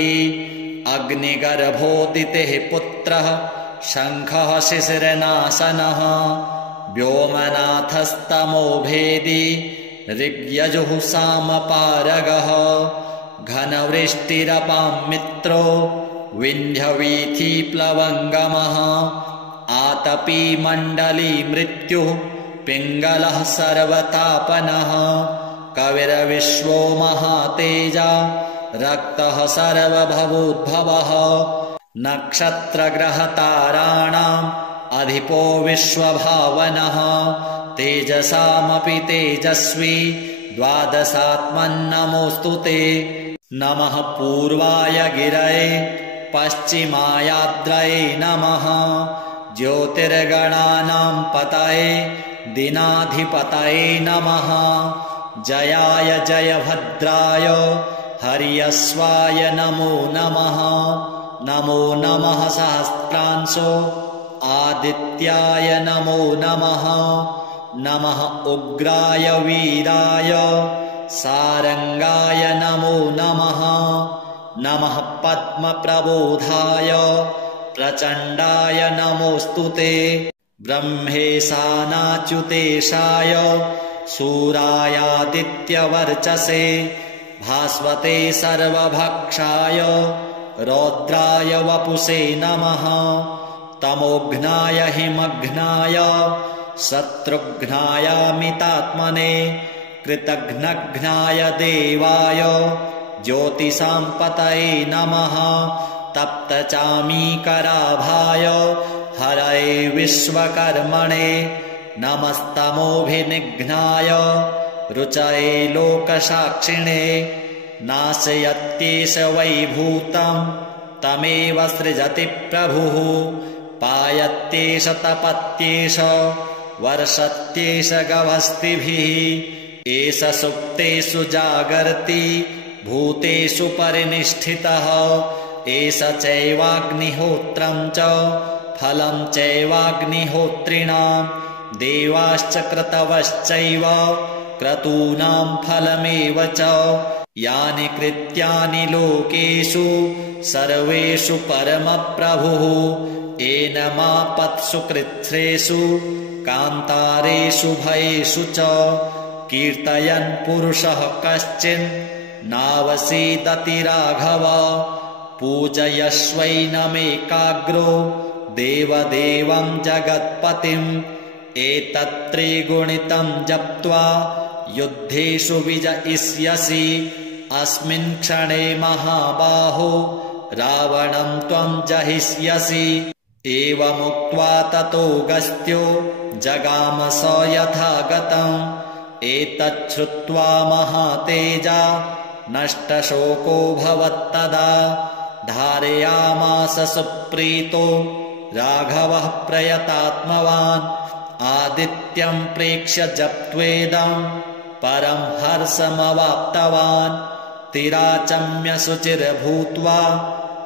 अग्निगर्भोदितेः पुत्रः शङ्खः शिशिरनाशनः व्योमनाथस्तमो भेदी ऋग्यजुः सामपारगः घनवृष्टिरपां मित्रो विन्ध्यवीथीप्लवङ्गमः आतपी मण्डली मृत्युः पिङ्गलः सर्वतापनः कविर्विश्वो महातेजा रक्तः सर्वभवोद्भवः नक्षत्रग्रहताराणाम् अधिपो विश्वभावनः तेजसामपि तेजस्वी द्वादशात्मन्नमोऽस्तु ते नमः पूर्वाय गिरये पश्चिमायाद्रये नमः ज्योतिर्गणानां पतये दिनाधिपतये नमः जयाय जयभद्राय हर्यश्वाय नमो नमः नमो नमः सहस्रांशो आदित्याय नमो नमः नमः उग्राय वीराय सारंगाय नमो नमः नमः पद्मप्रबोधाय प्रचण्डाय नमोऽस्तु ते ब्रह्मेशानाच्युतेशाय सूरायादित्यवर्चसे भास्वते सर्वभक्षाय रौद्राय वपुषे नमः तमोघ्नाय हिमघ्नाय शत्रुघ्नायामितात्मने कृतघ्नघ्नाय देवाय ज्योतिषाम्पतये नमः तप्तचामीकराभाय हरये विश्वकर्मणे नमस्तमोभिनिघ्नाय रुचये लोकसाक्षिणे नाशयत्येष वैभूतं तमेव सृजति प्रभुः पायत्येष तपत्येष वर्षत्येष गभस्तिभिः एष सुप्तेषु जागर्ति भूतेषु परिनिष्ठितः एष चैवाग्निहोत्रं च फलं चैवाग्निहोत्रिणां देवाश्च क्रतवश्चैव क्रतूनां फलमेव च यानि कृत्यानि लोकेषु सर्वेषु परमप्रभुः एनमापत्सु कृच्छ्रेषु कान्तारेषु भयेषु च कीर्तयन् पुरुषः कश्चिन् नावसीदति राघव पूजयश्वैनमेकाग्रो देवदेवं जगत्पतिम् एतत्त्रिगुणितं जप्त्वा युद्धेषु विजयिष्यसि अस्मिन् क्षणे महाबाहो रावणं त्वं जहिष्यसि एवमुक्त्वा ततो गस्त्यो जगाम स यथागतम् एतच्छ्रुत्वा महातेजा नष्टशोको भवत्तदा धारयामास सुप्रीतो राघवः प्रयतात्मवान् आदित्यं प्रेक्ष्य जप्त्वेदं परं हर्षमवाप्तवान् तिराचम्य शुचिर्भूत्वा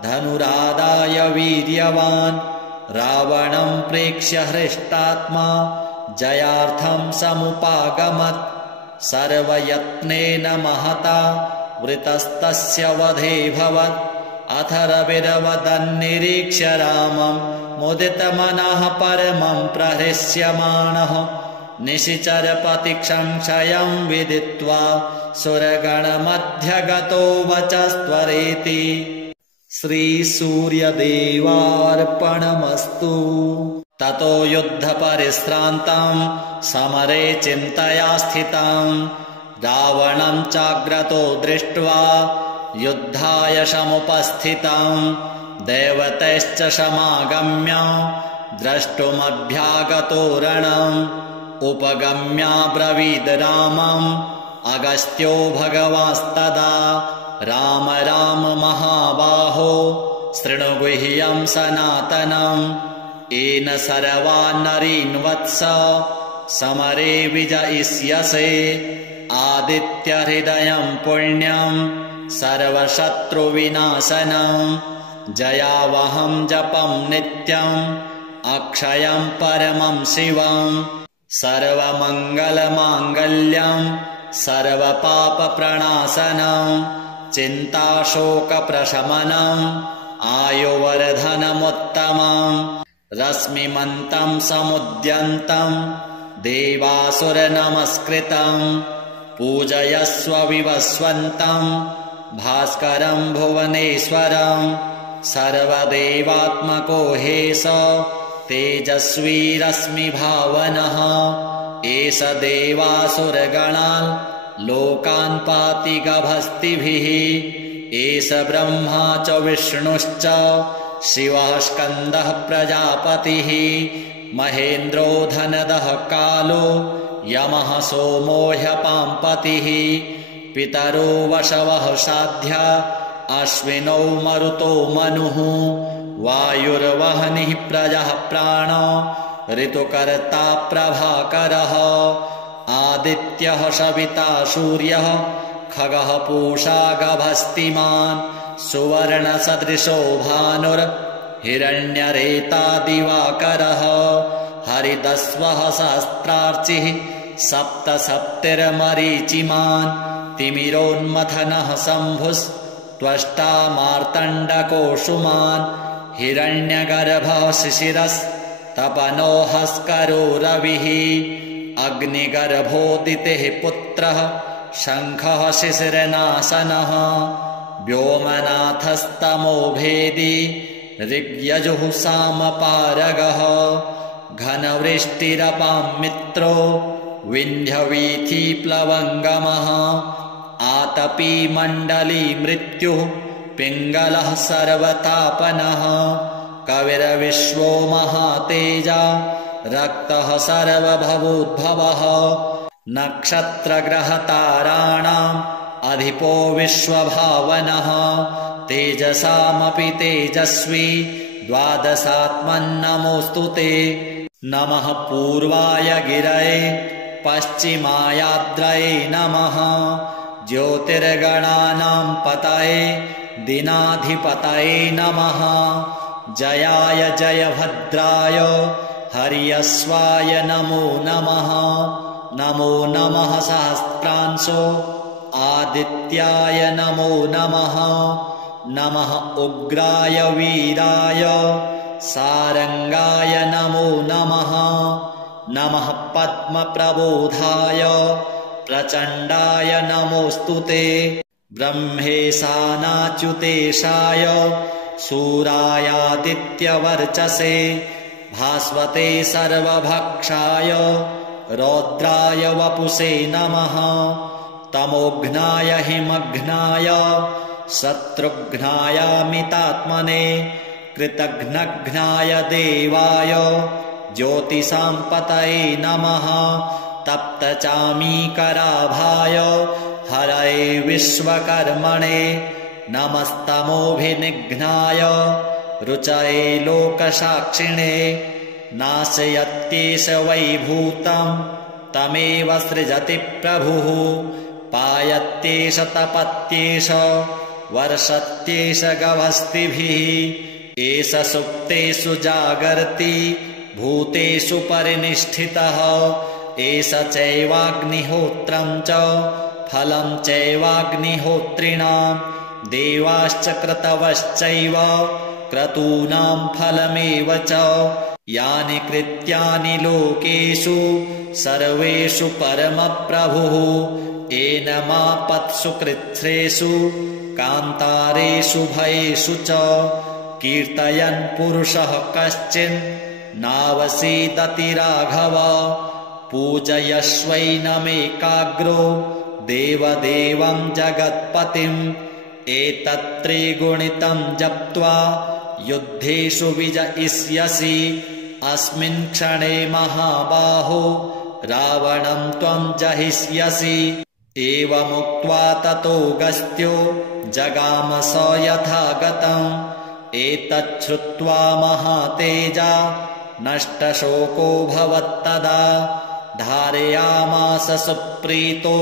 धनुरादाय वीर्यवान् रावणं प्रेक्ष्य हृष्टात्मा जयार्थं समुपागमत् सर्वयत्नेन महता वृतस्तस्य वधेऽभवत् अथ रविरवदन्निरीक्ष्य रामं मुदितमनः परमं प्रहृष्यमाणः निशिचरपतिक्षं विदित्वा सुरगणमध्यगतो वचस्त्वरेति श्रीसूर्यदेवार्पणमस्तु। ततो युद्धपरिश्रान्तं समरे चिन्तया स्थितं रावणं चाग्रतो दृष्ट्वा युद्धाय समुपस्थितं देवतैश्च समागम्य द्रष्टुमभ्यागतोरणम् उपगम्याब्रवीद् रामम् अगस्त्यो भगवास्तदा राम राम महाबाहो शृणु गुह्यं सनातनम् येन सर्वान् नरीन् वत्स समरे विजयिष्यसे आदित्यहृदयं पुण्यं सर्वशत्रुविनाशनम् जयावहं जपं नित्यम् अक्षयं परमं शिवम् सर्वमङ्गलमाङ्गल्यम् सर्वपापप्रणाशनम् चिन्ताशोकप्रशमनम् आयुवर्धनमुत्तमम् रश्मिमन्तं समुद्यन्तं देवासुरनमस्कृतम् पूजयस्व विवस्वन्तं भास्करं भुवनेश्वरं सर्वदेवात्मको हेश तेजस्वी रश्मिभावनः एष देवासुरगणान् लोकान् पाति गभस्तिभिः एष ब्रह्मा च विष्णुश्च शिवः स्कन्दः प्रजापतिः महेन्द्रो धनदः कालो यमः सोमो ह्यपाम्पतिः पितरो वशवः साध्या अश्विनौ मरुतो मनुः वायुर्वह्निः प्रजः प्राण ऋतुकर्ता प्रभाकरः आदित्यः सविता सूर्यः खगः पूषा गभस्तिमान् सुवर्णसदृशो भानुर्हिरण्यरेता दिवाकरः हरितस्वः सहस्रार्चिः सप्तसप्तिर्मरीचिमान् तिमिरोन्मथनः शम्भुस्त्वष्टा मार्तण्डकोऽसुमान् हिरण्यगर्भः शिशिरस्तपनो हस्करो रविः अग्निगर्भोदितेः पुत्रः शङ्खः शिशिरनाशनः व्योमनाथस्तमो भेदी ऋग्यजुः सामपारगः घनवृष्टिरपां मित्रो विन्ध्यवीथीप्लवङ्गमः आतपी मण्डली मृत्युः पिङ्गलः सर्वतापनः कविर्विश्वो महातेजा रक्तः सर्वभवोद्भवः नक्षत्रग्रहताराणाम् अधिपो विश्वभावनः तेजसामपि तेजस्वी द्वादशात्मन्नमोऽस्तु ते नमः पूर्वाय गिरये पश्चिमायाद्रये नमः ज्योतिर्गणानां पतये दिनाधिपतये नमः जयाय जयभद्राय हर्यश्वाय नमो नमः नमो नमः सहस्रांशो आदित्याय नमो नमः नमः उग्राय वीराय सारंगाय नमो नमः नमः पद्मप्रबोधाय प्रचण्डाय नमोऽस्तु ते ब्रह्मेशानाच्युतेशाय सूरायादित्यवर्चसे भास्वते सर्वभक्षाय रौद्राय वपुषे नमः तमोघ्नाय हिमघ्नाय शत्रुघ्नायामितात्मने कृतघ्नघ्नाय देवाय ज्योतिषां पतये नमः तप्तचामीकराभाय हरये विश्वकर्मणे नमस्तमोभिनिघ्नाय रुचये लोकसाक्षिणे नाशयत्येष वैभूतं तमेव सृजति प्रभुः पायत्येष तपत्येष वर्षत्येष गभस्तिभिः एष सुप्तेषु जागर्ति भूतेषु परिनिष्ठितः एष चैवाग्निहोत्रं च फलं चैवाग्निहोत्रिणां देवाश्च क्रतवश्चैव क्रतूनां फलमेव च यानि कृत्यानि लोकेषु सर्वेषु परमप्रभुः येन मापत्सु कृच्छ्रेषु कान्तारेषु भयेषु च कीर्तयन् पुरुषः कश्चिन् नावसीदति राघव पूजयस्वैनमेकाग्रो देवदेवं जगत्पतिम् एतत्त्रिगुणितं जप्त्वा युद्धेषु विजयिष्यसि अस्मिन् क्षणे महाबाहो रावणं त्वं जहिष्यसि। एवमुक्त्वा ततो गस्त्यो जगाम स यथा गतम्। एतच्छ्रुत्वा महातेजा नष्टशोको भवत्तदा। धारयामास सुप्रीतो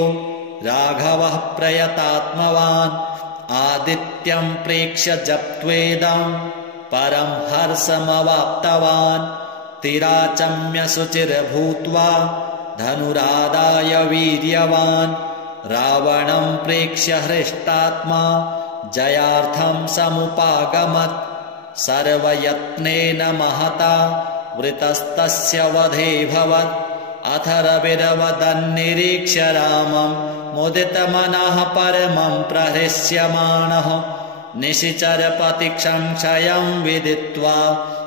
राघवः प्रयतात्मवान्। आदित्यं प्रेक्ष्य जप्त्वेदं परं हर्षमवाप्तवान्। तिराचम्य शुचिर्भूत्वा धनुरादाय वीर्यवान्। रावणं प्रेक्ष्य हृष्टात्मा जयार्थं समुपागमत्। सर्वयत्नेन महता वृतस्तस्य वधेऽभवत्। अथ रविरवदन्निरीक्ष्य रामं मुदितमनः परमं प्रहृष्यमाणः। निशिचरपतिक्षं विदित्वा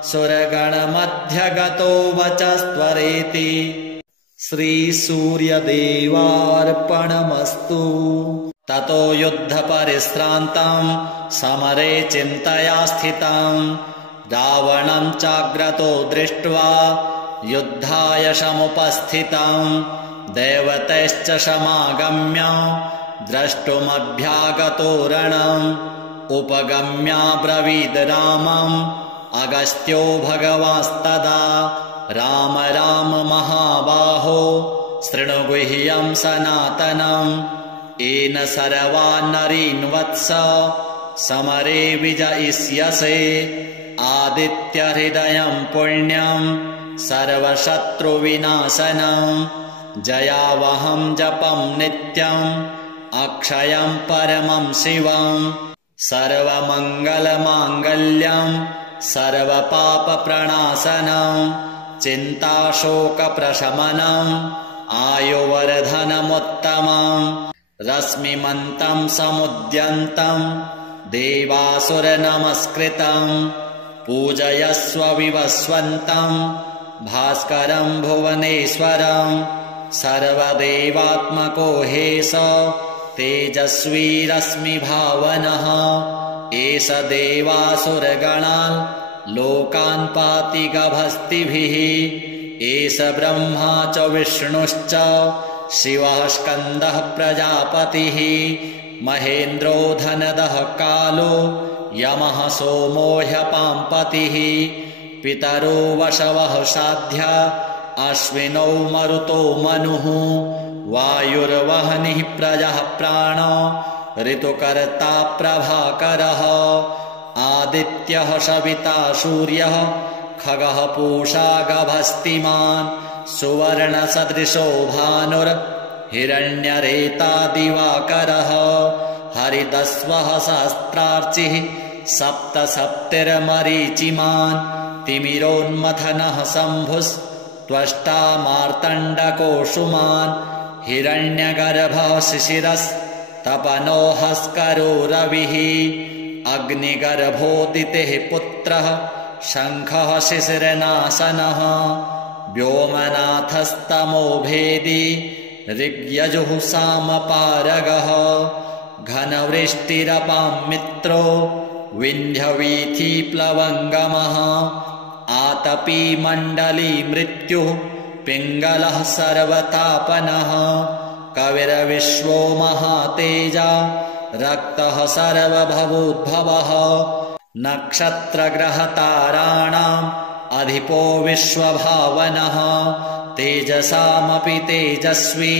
सुरगणमध्यगतो वचस्त्वरेति। श्रीसूर्यदेवार्पणमस्तु। ततो युद्धपरिश्रान्तं समरे चिन्तया स्थितं। रावणं चाग्रतो दृष्ट्वा युद्धाय समुपस्थितं। देवतैश्च समागम्य द्रष्टुमभ्यागतो रणम्। उपगम्याब्रवीद् रामम् अगस्त्यो भगवास्तदा। राम राम महाबाहो शृणु गुह्यं सनातनम्। येन सर्वान् नरीन् वत्स समरे विजयिष्यसे। आदित्यहृदयं पुण्यं सर्वशत्रुविनाशनम्। जयावहं जपं नित्यम् अक्षयं परमं शिवम्। सर्वमङ्गलमाङ्गल्यं सर्वपापप्रणाशनम्। चिन्ताशोकप्रशमनम् आयुवर्धनमुत्तमम्। रश्मिमन्तं समुद्यन्तं देवासुरनमस्कृतम्। पूजयस्व विवस्वन्तं भास्करं भुवनेश्वरम्। सर्वदेवात्मको हेश तेजस्वी रश्मिभावनः। एष देवासुरगणान् लोकान् पाति गभस्तिभिः। एष ब्रह्मा च विष्णुश्च शिवः स्कन्दः प्रजापतिः। महेन्द्रो धनदः कालो यमः सोमो ह्यपाम्पतिः। पितरो वशवः साध्या अश्विनौ मरुतो मनुः। वायुर्वह्निः प्रजः प्राण ऋतुकर्ता प्रभाकरः। आदित्यः सविता सूर्यः खगः पूषा गभस्तिमान्। सुवर्णसदृशो भानुर्हिरण्यरेता दिवाकरः। हरितस्वः सहस्रार्चिः सप्तसप्तिर्मरीचिमान्। तिमिरोन्मथनः शम्भुस्त्वष्टा मार्तण्डकोऽसुमान्। हिरण्यगर्भः शिशिरस्तपनो हस्करो रविः। अग्निगर्भोदितेः पुत्रः शङ्खः शिशिरनाशनः। व्योमनाथस्तमो भेदी ऋग्यजुः सामपारगः। घनवृष्टिरपां मित्रो विन्ध्यवीथीप्लवङ्गमः। आतपी मण्डली मृत्युः पिङ्गलः सर्वतापनः। कविर्विश्वो महातेजा रक्तः सर्वभवोद्भवः। नक्षत्रग्रहताराणाम् अधिपो विश्वभावनः। तेजसामपि तेजस्वी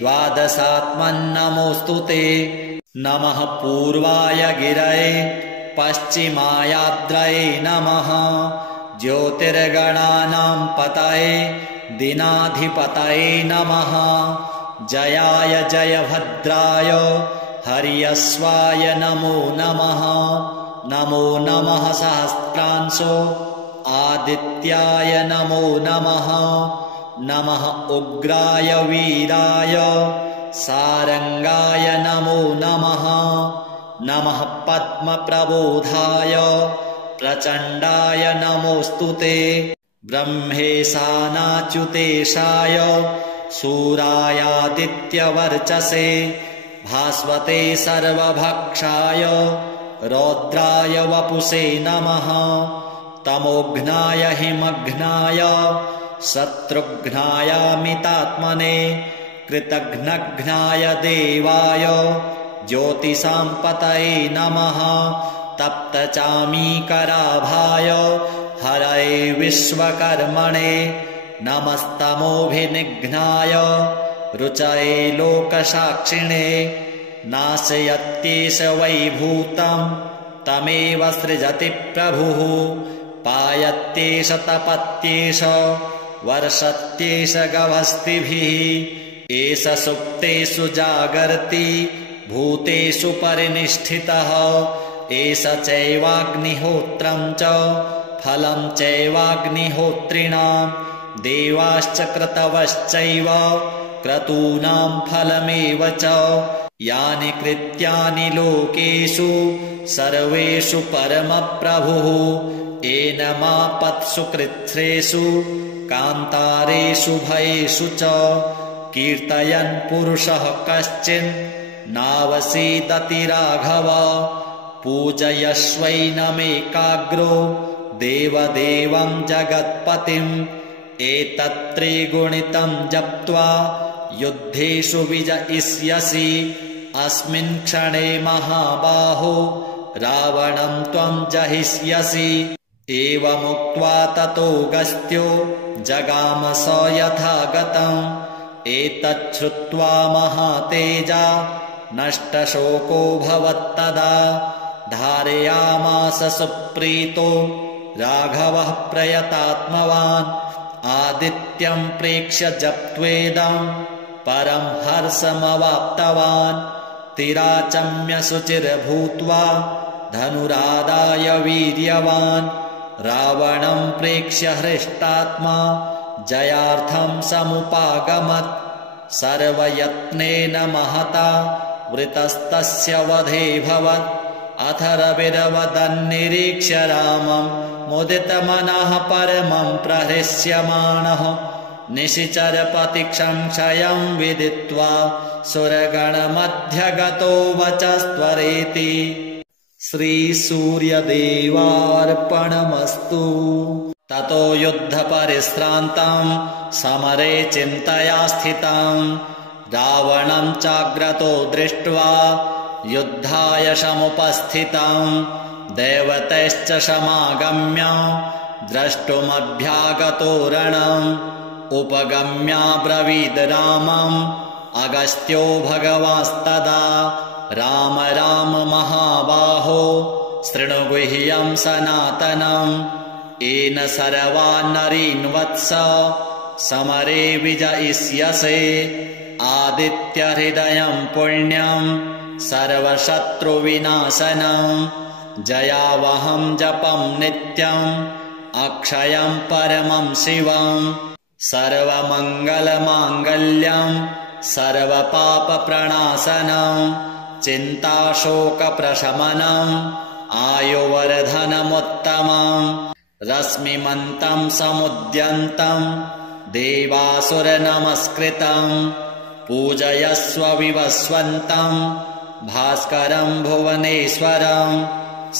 द्वादशात्मन्नमोऽस्तु ते। नमः पूर्वाय गिरये पश्चिमायाद्रये नमः। ज्योतिर्गणानां पतये दिनाधिपतये नमः। जयाय जयभद्राय हर्यश्वाय नमो नमः। नमो नमः सहस्रांशो आदित्याय नमो नमः। नमः उग्राय वीराय सारंगाय नमो नमः। नमः पद्मप्रबोधाय प्रचण्डाय नमोऽस्तु ते। ब्रह्मेशानाच्युतेशाय सूरायादित्यवर्चसे भास्वते सर्वभक्षाय रौद्राय वपुषे नमः तमोघ्नाय हिमघ्नाय शत्रुघ्नायामितात्मने कृतघ्नघ्नाय देवाय ज्योतिषां पतये नमः तप्तचामीकराभाय हरये विश्वकर्मणे नमस्तमोभिनिघ्नाय रुचये लोकसाक्षिणे नाशयत्येष वैभूतं तमेव सृजति प्रभुः पायत्येष तपत्येष वर्षत्येष गभस्तिभिः एष सुप्तेषु जागर्ति भूतेषु परिनिष्ठितः एष चैवाग्निहोत्रं च फलं चैवाग्निहोत्रिणां देवाश्च क्रतवश्चैव क्रतूनां फलमेव च यानि कृत्यानि लोकेषु सर्वेषु परमप्रभुः एनमापत्सु कृच्छ्रेषु कान्तारेषु भयेषु च कीर्तयन् पुरुषः कश्चिन् नावसीदति राघव पूजयस्वैनमेकाग्रो देवदेवं जगत्पतिम् एतत्त्रिगुणितं जप्त्वा युद्धेषु विजयिष्यसि अस्मिन् क्षणे महाबाहो रावणं त्वं जहिष्यसि एवमुक्त्वा ततो गस्त्यो जगाम स यथा गतम् एतच्छ्रुत्वा महातेजा नष्टशोको भवत्तदा धारयामास सुप्रीतो राघवः प्रयतात्मवान् आदित्यं प्रेक्ष्य जप्त्वेदं परं हर्षमवाप्तवान् तिराचम्य शुचिर्भूत्वा धनुरादाय वीर्यवान् रावणं प्रेक्ष्य हृष्टात्मा जयार्थं समुपागमत् सर्वयत्नेन महता वृतस्तस्य वधेऽभवत् अथर्वविरवदन्निरीक्ष्य रामं मुदितमनः परमं प्रहृष्यमाणः निशिचरपतिक्षंक्षयं विदित्वा सुरगणमध्यगतो वचस्त्वरेति श्रीसूर्यदेवार्पणमस्तु। ततो युद्धपरिश्रान्तं समरे चिन्तया स्थितं रावणं चाग्रतो दृष्ट्वा युद्धाय समुपस्थितं देवतैश्च समागम्य द्रष्टुमभ्यागतो रणम् उपगम्याब्रवीद् रामम् अगस्त्यो भगवास्तदा राम राम महाबाहो शृणु गुह्यं सनातनम् येन सर्वान् नरीन् वत्स समरे विजयिष्यसे आदित्यहृदयं पुण्यं सर्वशत्रुविनाशनं जयावहं जपं नित्यम् अक्षयं परमं शिवं सर्वमङ्गलमाङ्गल्यं सर्वपापप्रणाशनं चिन्ताशोकप्रशमनम् आयुवर्धनमुत्तमम् रश्मिमन्तं समुद्यन्तं देवासुरनमस्कृतं पूजयस्व विवस्वन्तं भास्करं भुवनेश्वरं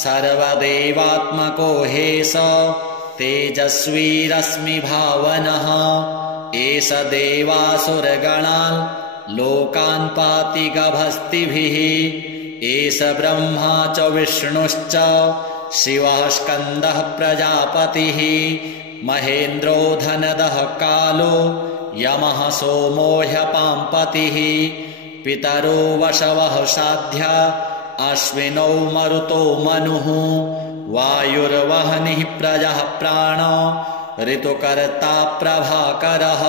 सर्वदेवात्मको हेश तेजस्वी रश्मिभावनः एष देवासुरगणान् लोकान् पाति गभस्तिभिः एष ब्रह्मा च विष्णुश्च शिवः स्कन्दः प्रजापतिः महेन्द्रो धनदः कालो यमः सोमो ह्यपाम्पतिः पितरो वशवः साध्या अश्विनौ मरुतो मनुः वायुर्वह्निः प्रजः प्राणो ऋतुकर्ता प्रभाकरः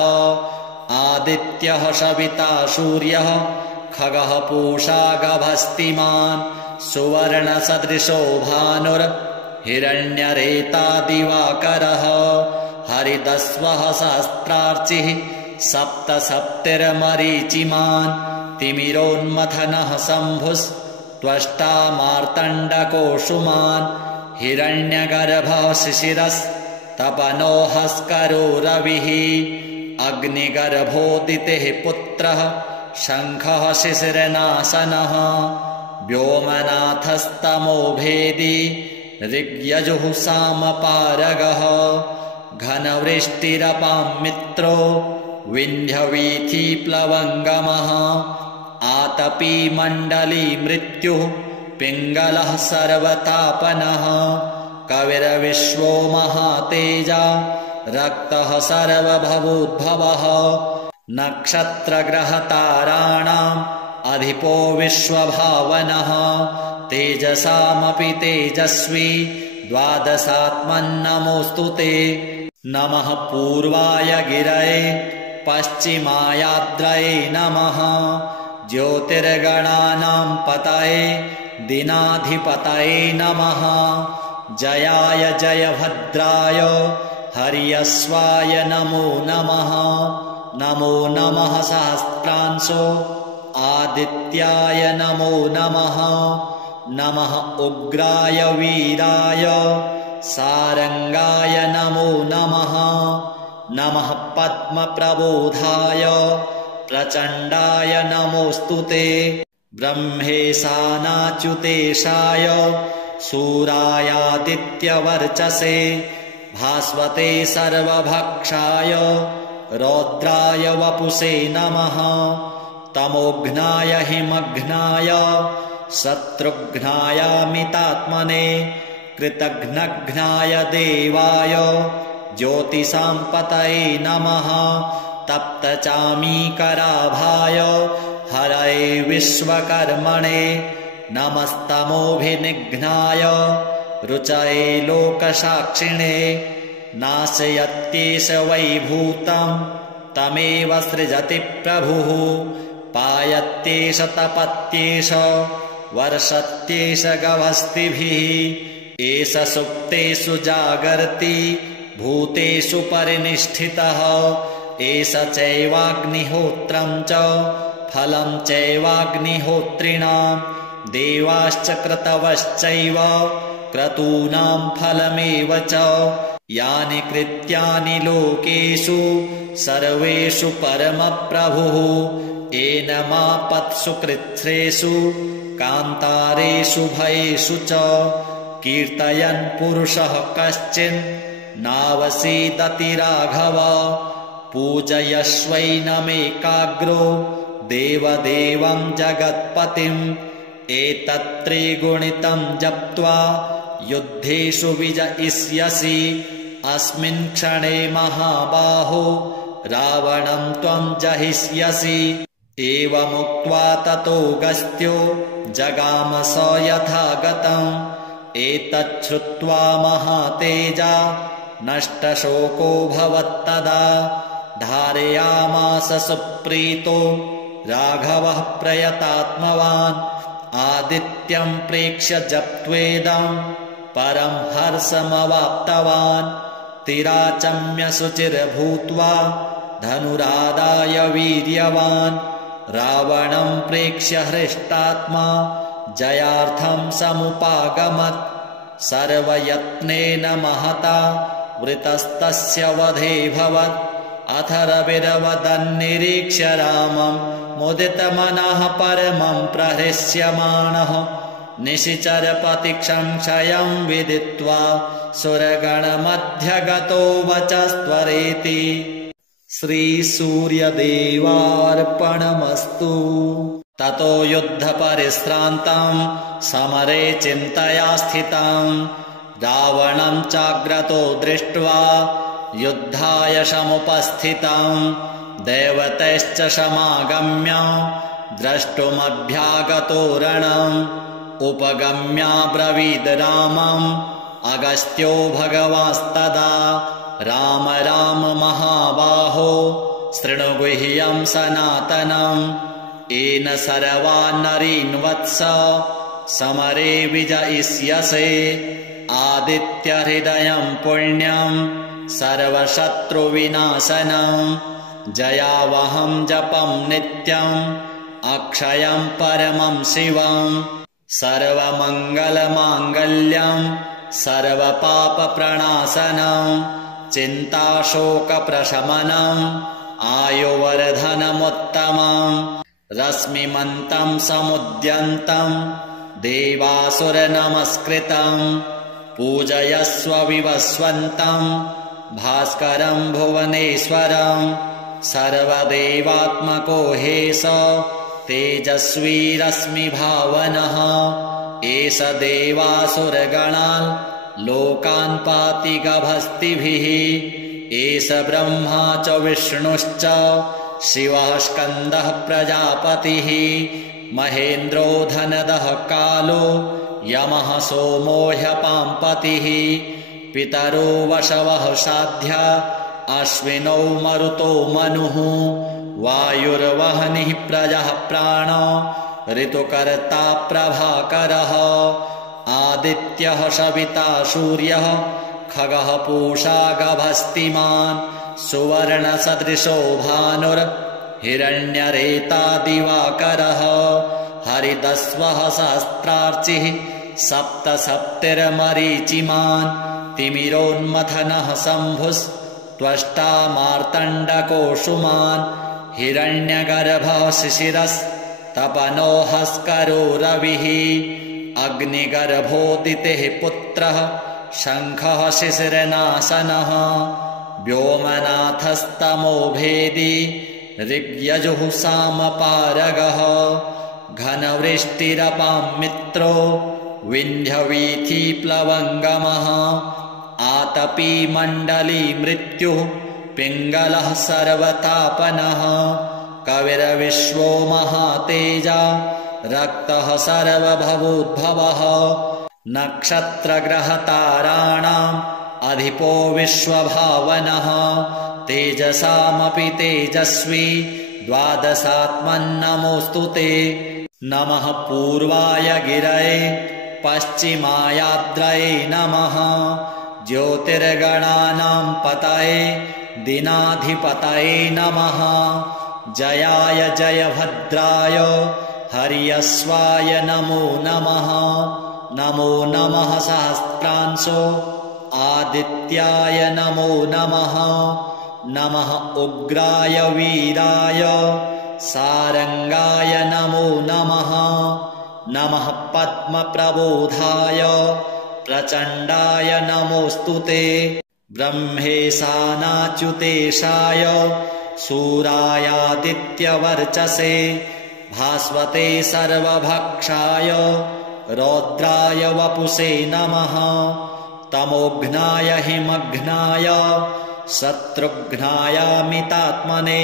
आदित्यः सविता सूर्यः खगः पूषा गभस्तिमान् सुवर्णसदृशो भानुर्हिरण्यरेता दिवाकरः हरितस्वः सहस्रार्चिः सप्तसप्तिर्मरीचिमान् तिमिरोन्मथनः शम्भुस्त्वष्टा मार्तण्डकोऽसुमान् हिरण्यगर्भः शिशिरस्तपनो हस्करो रविः अग्निगर्भोदितेः पुत्रः शङ्खः शिशिरनाशनः व्योमनाथस्तमो भेदी ऋग्यजुः सामपारगः घनवृष्टिरपां मित्रो विन्ध्यवीथीप्लवङ्गमः आतपी मण्डली मृत्युः पिङ्गलः सर्वतापनः कविर्विश्वो महातेजा रक्तः सर्वभवोद्भवः नक्षत्रग्रहताराणाम् अधिपो विश्वभावनः तेजसामपि तेजस्वी द्वादशात्मन्नमोऽस्तु ते नमः पूर्वाय गिरये पश्चिमायाद्रये नमः ज्योतिर्गणानां पतये दिनाधिपतये नमः जयाय जयभद्राय हर्यस्वाय नमो नमः नमो नमः सहस्रांशो आदित्याय नमो नमः नमः उग्राय वीराय सारंगाय नमो नमः नमः पद्मप्रबोधाय प्रचण्डाय नमोऽस्तु ते ब्रह्मेशानाच्युतेशाय सूरायादित्यवर्चसे भास्वते सर्वभक्षाय रौद्राय वपुषे नमः तमोघ्नाय हिमघ्नाय शत्रुघ्नायामितात्मने कृतघ्नघ्नाय देवाय ज्योतिषाम्पतये नमः तप्तचामीकराभाय हरये विश्वकर्मणे नमस्तमोभिनिघ्नाय रुचये लोकसाक्षिणे नाशयत्येष वैभूतं तमेव सृजति प्रभुः पायत्येष तपत्येष वर्षत्येष गवस्तिभिः एष सुप्तेषु जागर्ति भूतेषु परिनिष्ठितः एष चैवाग्निहोत्रं च फलं चैवाग्निहोत्रिणां देवाश्च क्रतवश्चैव क्रतूनां फलमेव च यानि कृत्यानि लोकेषु सर्वेषु परमप्रभुः एनमापत्सु कृच्छ्रेषु कान्तारेषु भयेषु च कीर्तयन् पुरुषः कश्चिन् नावसीदति राघव पूजयश्वैनमेकाग्रो देवदेवं जगत्पतिम् एतत्त्रिगुणितं जप्त्वा युद्धेषु विजयिष्यसि अस्मिन् क्षणे महाबाहो रावणं त्वं जहिष्यसि एवमुक्त्वा ततो गस्त्यो जगाम स यथा गतम् एतच्छ्रुत्वा महातेजा नष्टशोको भवत्तदा धारयामास सुप्रीतो राघवः प्रयतात्मवान् आदित्यं प्रेक्ष्य जप्त्वेदं परं हर्षमवाप्तवान् तिराचम्य शुचिर्भूत्वा धनुरादाय वीर्यवान् रावणं प्रेक्ष्य हृष्टात्मा जयार्थं समुपागमत् सर्वयत्नेन महता वृतस्तस्य वधेऽभवत् अथ रविरवदन्निरीक्ष्य रामं मुदितमनः परमं प्रहृष्यमाणः निशिचरपतिक्षंक्षयं विदित्वा सुरगणमध्यगतो वचस्त्वरेति श्रीसूर्यदेवार्पणमस्तु ततो युद्धपरिश्रान्तं समरे चिन्तया स्थितं रावणं चाग्रतो दृष्ट्वा युद्धाय समुपस्थितं देवतैश्च समागम्य द्रष्टुमभ्यागतो रणम् उपगम्याब्रवीद् रामम् अगस्त्यो भगवास्तदा राम राम महाबाहो शृणु गुह्यं सनातनम् येन सर्वान् नरीन् वत्स समरे विजयिष्यसे आदित्यहृदयं पुण्यं सर्वशत्रुविनाशनं जयावहं जपं नित्यम् अक्षयं परमं शिवं सर्वमङ्गलमाङ्गल्यं सर्वपापप्रणाशनं चिन्ताशोकप्रशमनम् आयुवर्धनमुत्तमम् रश्मिमन्तं समुद्यन्तं देवासुरनमस्कृतम् पूजयस्व विवस्वन्तम् भास्करं भुवनेश्वरम् सर्वदेवात्मको हेस तेजस्वी रश्मिभावनः एष देवासुरगणान् लोकान् पाति गभस्तिभिः एष ब्रह्मा च विष्णुश्च शिवः स्कन्दः प्रजापतिः महेन्द्रो धनदः कालो यमः सोमो ह्यपाम्पतिः पितरो वशवः साध्या अश्विनौ मरुतो मनुः वायुर्वह्निः प्रजः प्राण ऋतुकर्ता प्रभाकरः आदित्यः सविता सूर्यः खगः पूषा गभस्तिमान् सुवर्णसदृशो भानुर्हिरण्यरेता दिवाकरः हरितस्वः सहस्रार्चिः सप्तसप्तिर्मरीचिमान् तिमिरोन्मथनः शम्भुस्त्वष्टा मार्तण्डकोऽसुमान् हिरण्यगर्भः शिशिरस्तपनो हस्करो रविः अग्निगर्भोदितेः पुत्रः शङ्खः शिशिरनाशनः व्योमनाथस्तमो भेदी ऋग्यजुः सामपारगः घनवृष्टिरपां मित्रो विन्ध्यवीथीप्लवङ्गमः आतपी मण्डली मृत्युः पिङ्गलः सर्वतापनः कविर्विश्वो महातेजा रक्तः सर्वभवोद्भवः नक्षत्रग्रहताराणाम् अधिपो विश्वभावनः तेजसामपि तेजस्वी द्वादशात्मन्नमोऽस्तु ते नमः पूर्वाय गिरये पश्चिमायाद्रये नमः ज्योतिर्गणानां पतये दिनाधिपतये नमः जयाय जयभद्राय हर्यश्वाय नमो नमः नमो नमः सहस्रांशो आदित्याय नमो नमः नमः उग्राय वीराय सारंगाय नमो नमः नमः पद्मप्रबोधाय प्रचण्डाय नमोऽस्तु ते ब्रह्मेशानाच्युतेशाय सूरायादित्यवर्चसे भास्वते सर्वभक्षाय रौद्राय वपुषे नमः तमोघ्नाय हिमघ्नाय शत्रुघ्नायामितात्मने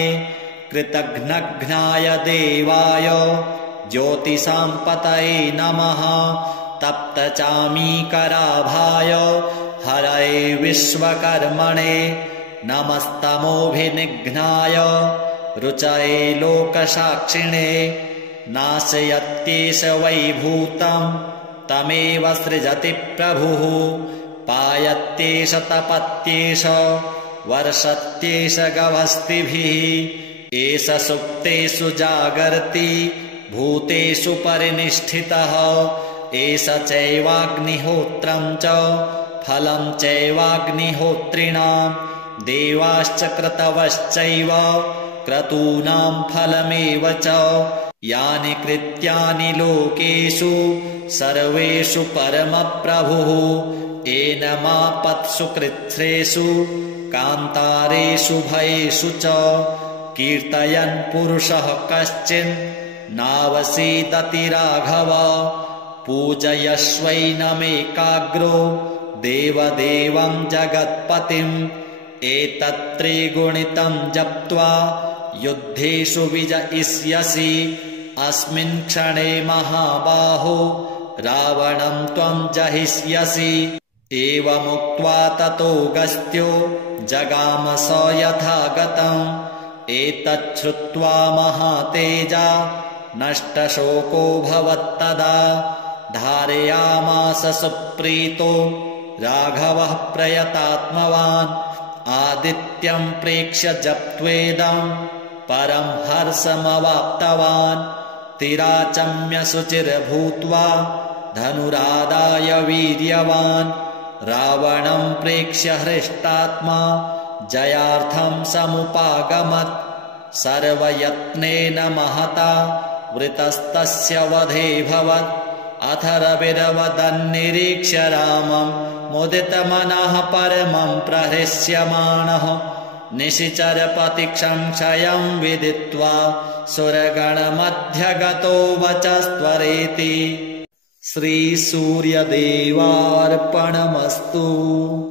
कृतघ्नघ्नाय देवाय ज्योतिषां पतये नमः तप्तचामीकराभाय हरये विश्वकर्मणे नमस्तमोभिनिघ्नाय रुचये लोकसाक्षिणे नाशयत्येष वैभूतं तमेव सृजति प्रभुः पायत्येष तपत्येष वर्षत्येष गभस्तिभिः एष सुप्तेषु जागर्ति भूतेषु परिनिष्ठितः एष चैवाग्निहोत्रं च फलं चैवाग्निहोत्रिणां देवाश्च क्रतवश्चैव क्रतूनां फलमेव च यानि कृत्यानि लोकेषु सर्वेषु परमप्रभुः एनमापत्सु कृच्छ्रेषु कान्तारेषु भयेषु च कीर्तयन् पुरुषः कश्चिन् नावसीदति राघव पूजयश्वैनमेकाग्रो देवदेवं जगत्पतिम् एतत्त्रिगुणितं जप्त्वा युद्धेषु विजयिष्यसि अस्मिन् क्षणे महाबाहो रावणं त्वं जहिष्यसि एवमुक्त्वा ततो गस्त्यो जगाम स यथागतम् एतच्छ्रुत्वा महातेजा नष्टशोको भवत्तदा धारयामास सुप्रीतो राघवः प्रयतात्मवान् आदित्यं प्रेक्ष्य जप्त्वेदं परं हर्षमवाप्तवान् तिराचम्य शुचिर्भूत्वा धनुरादाय वीर्यवान् रावणं प्रेक्ष्य हृष्टात्मा जयार्थं समुपागमत् सर्वयत्नेन महता वृतस्तस्य वधेऽभवत् अथ रविरवदन्निरीक्ष्य रामम् मुदितमनः परमं प्रहृष्यमाणः निशिचरपतिसंशयं विदित्वा सुरगणमध्यगतो वचस्त्वरेति। श्रीसूर्यदेवार्पणमस्तु।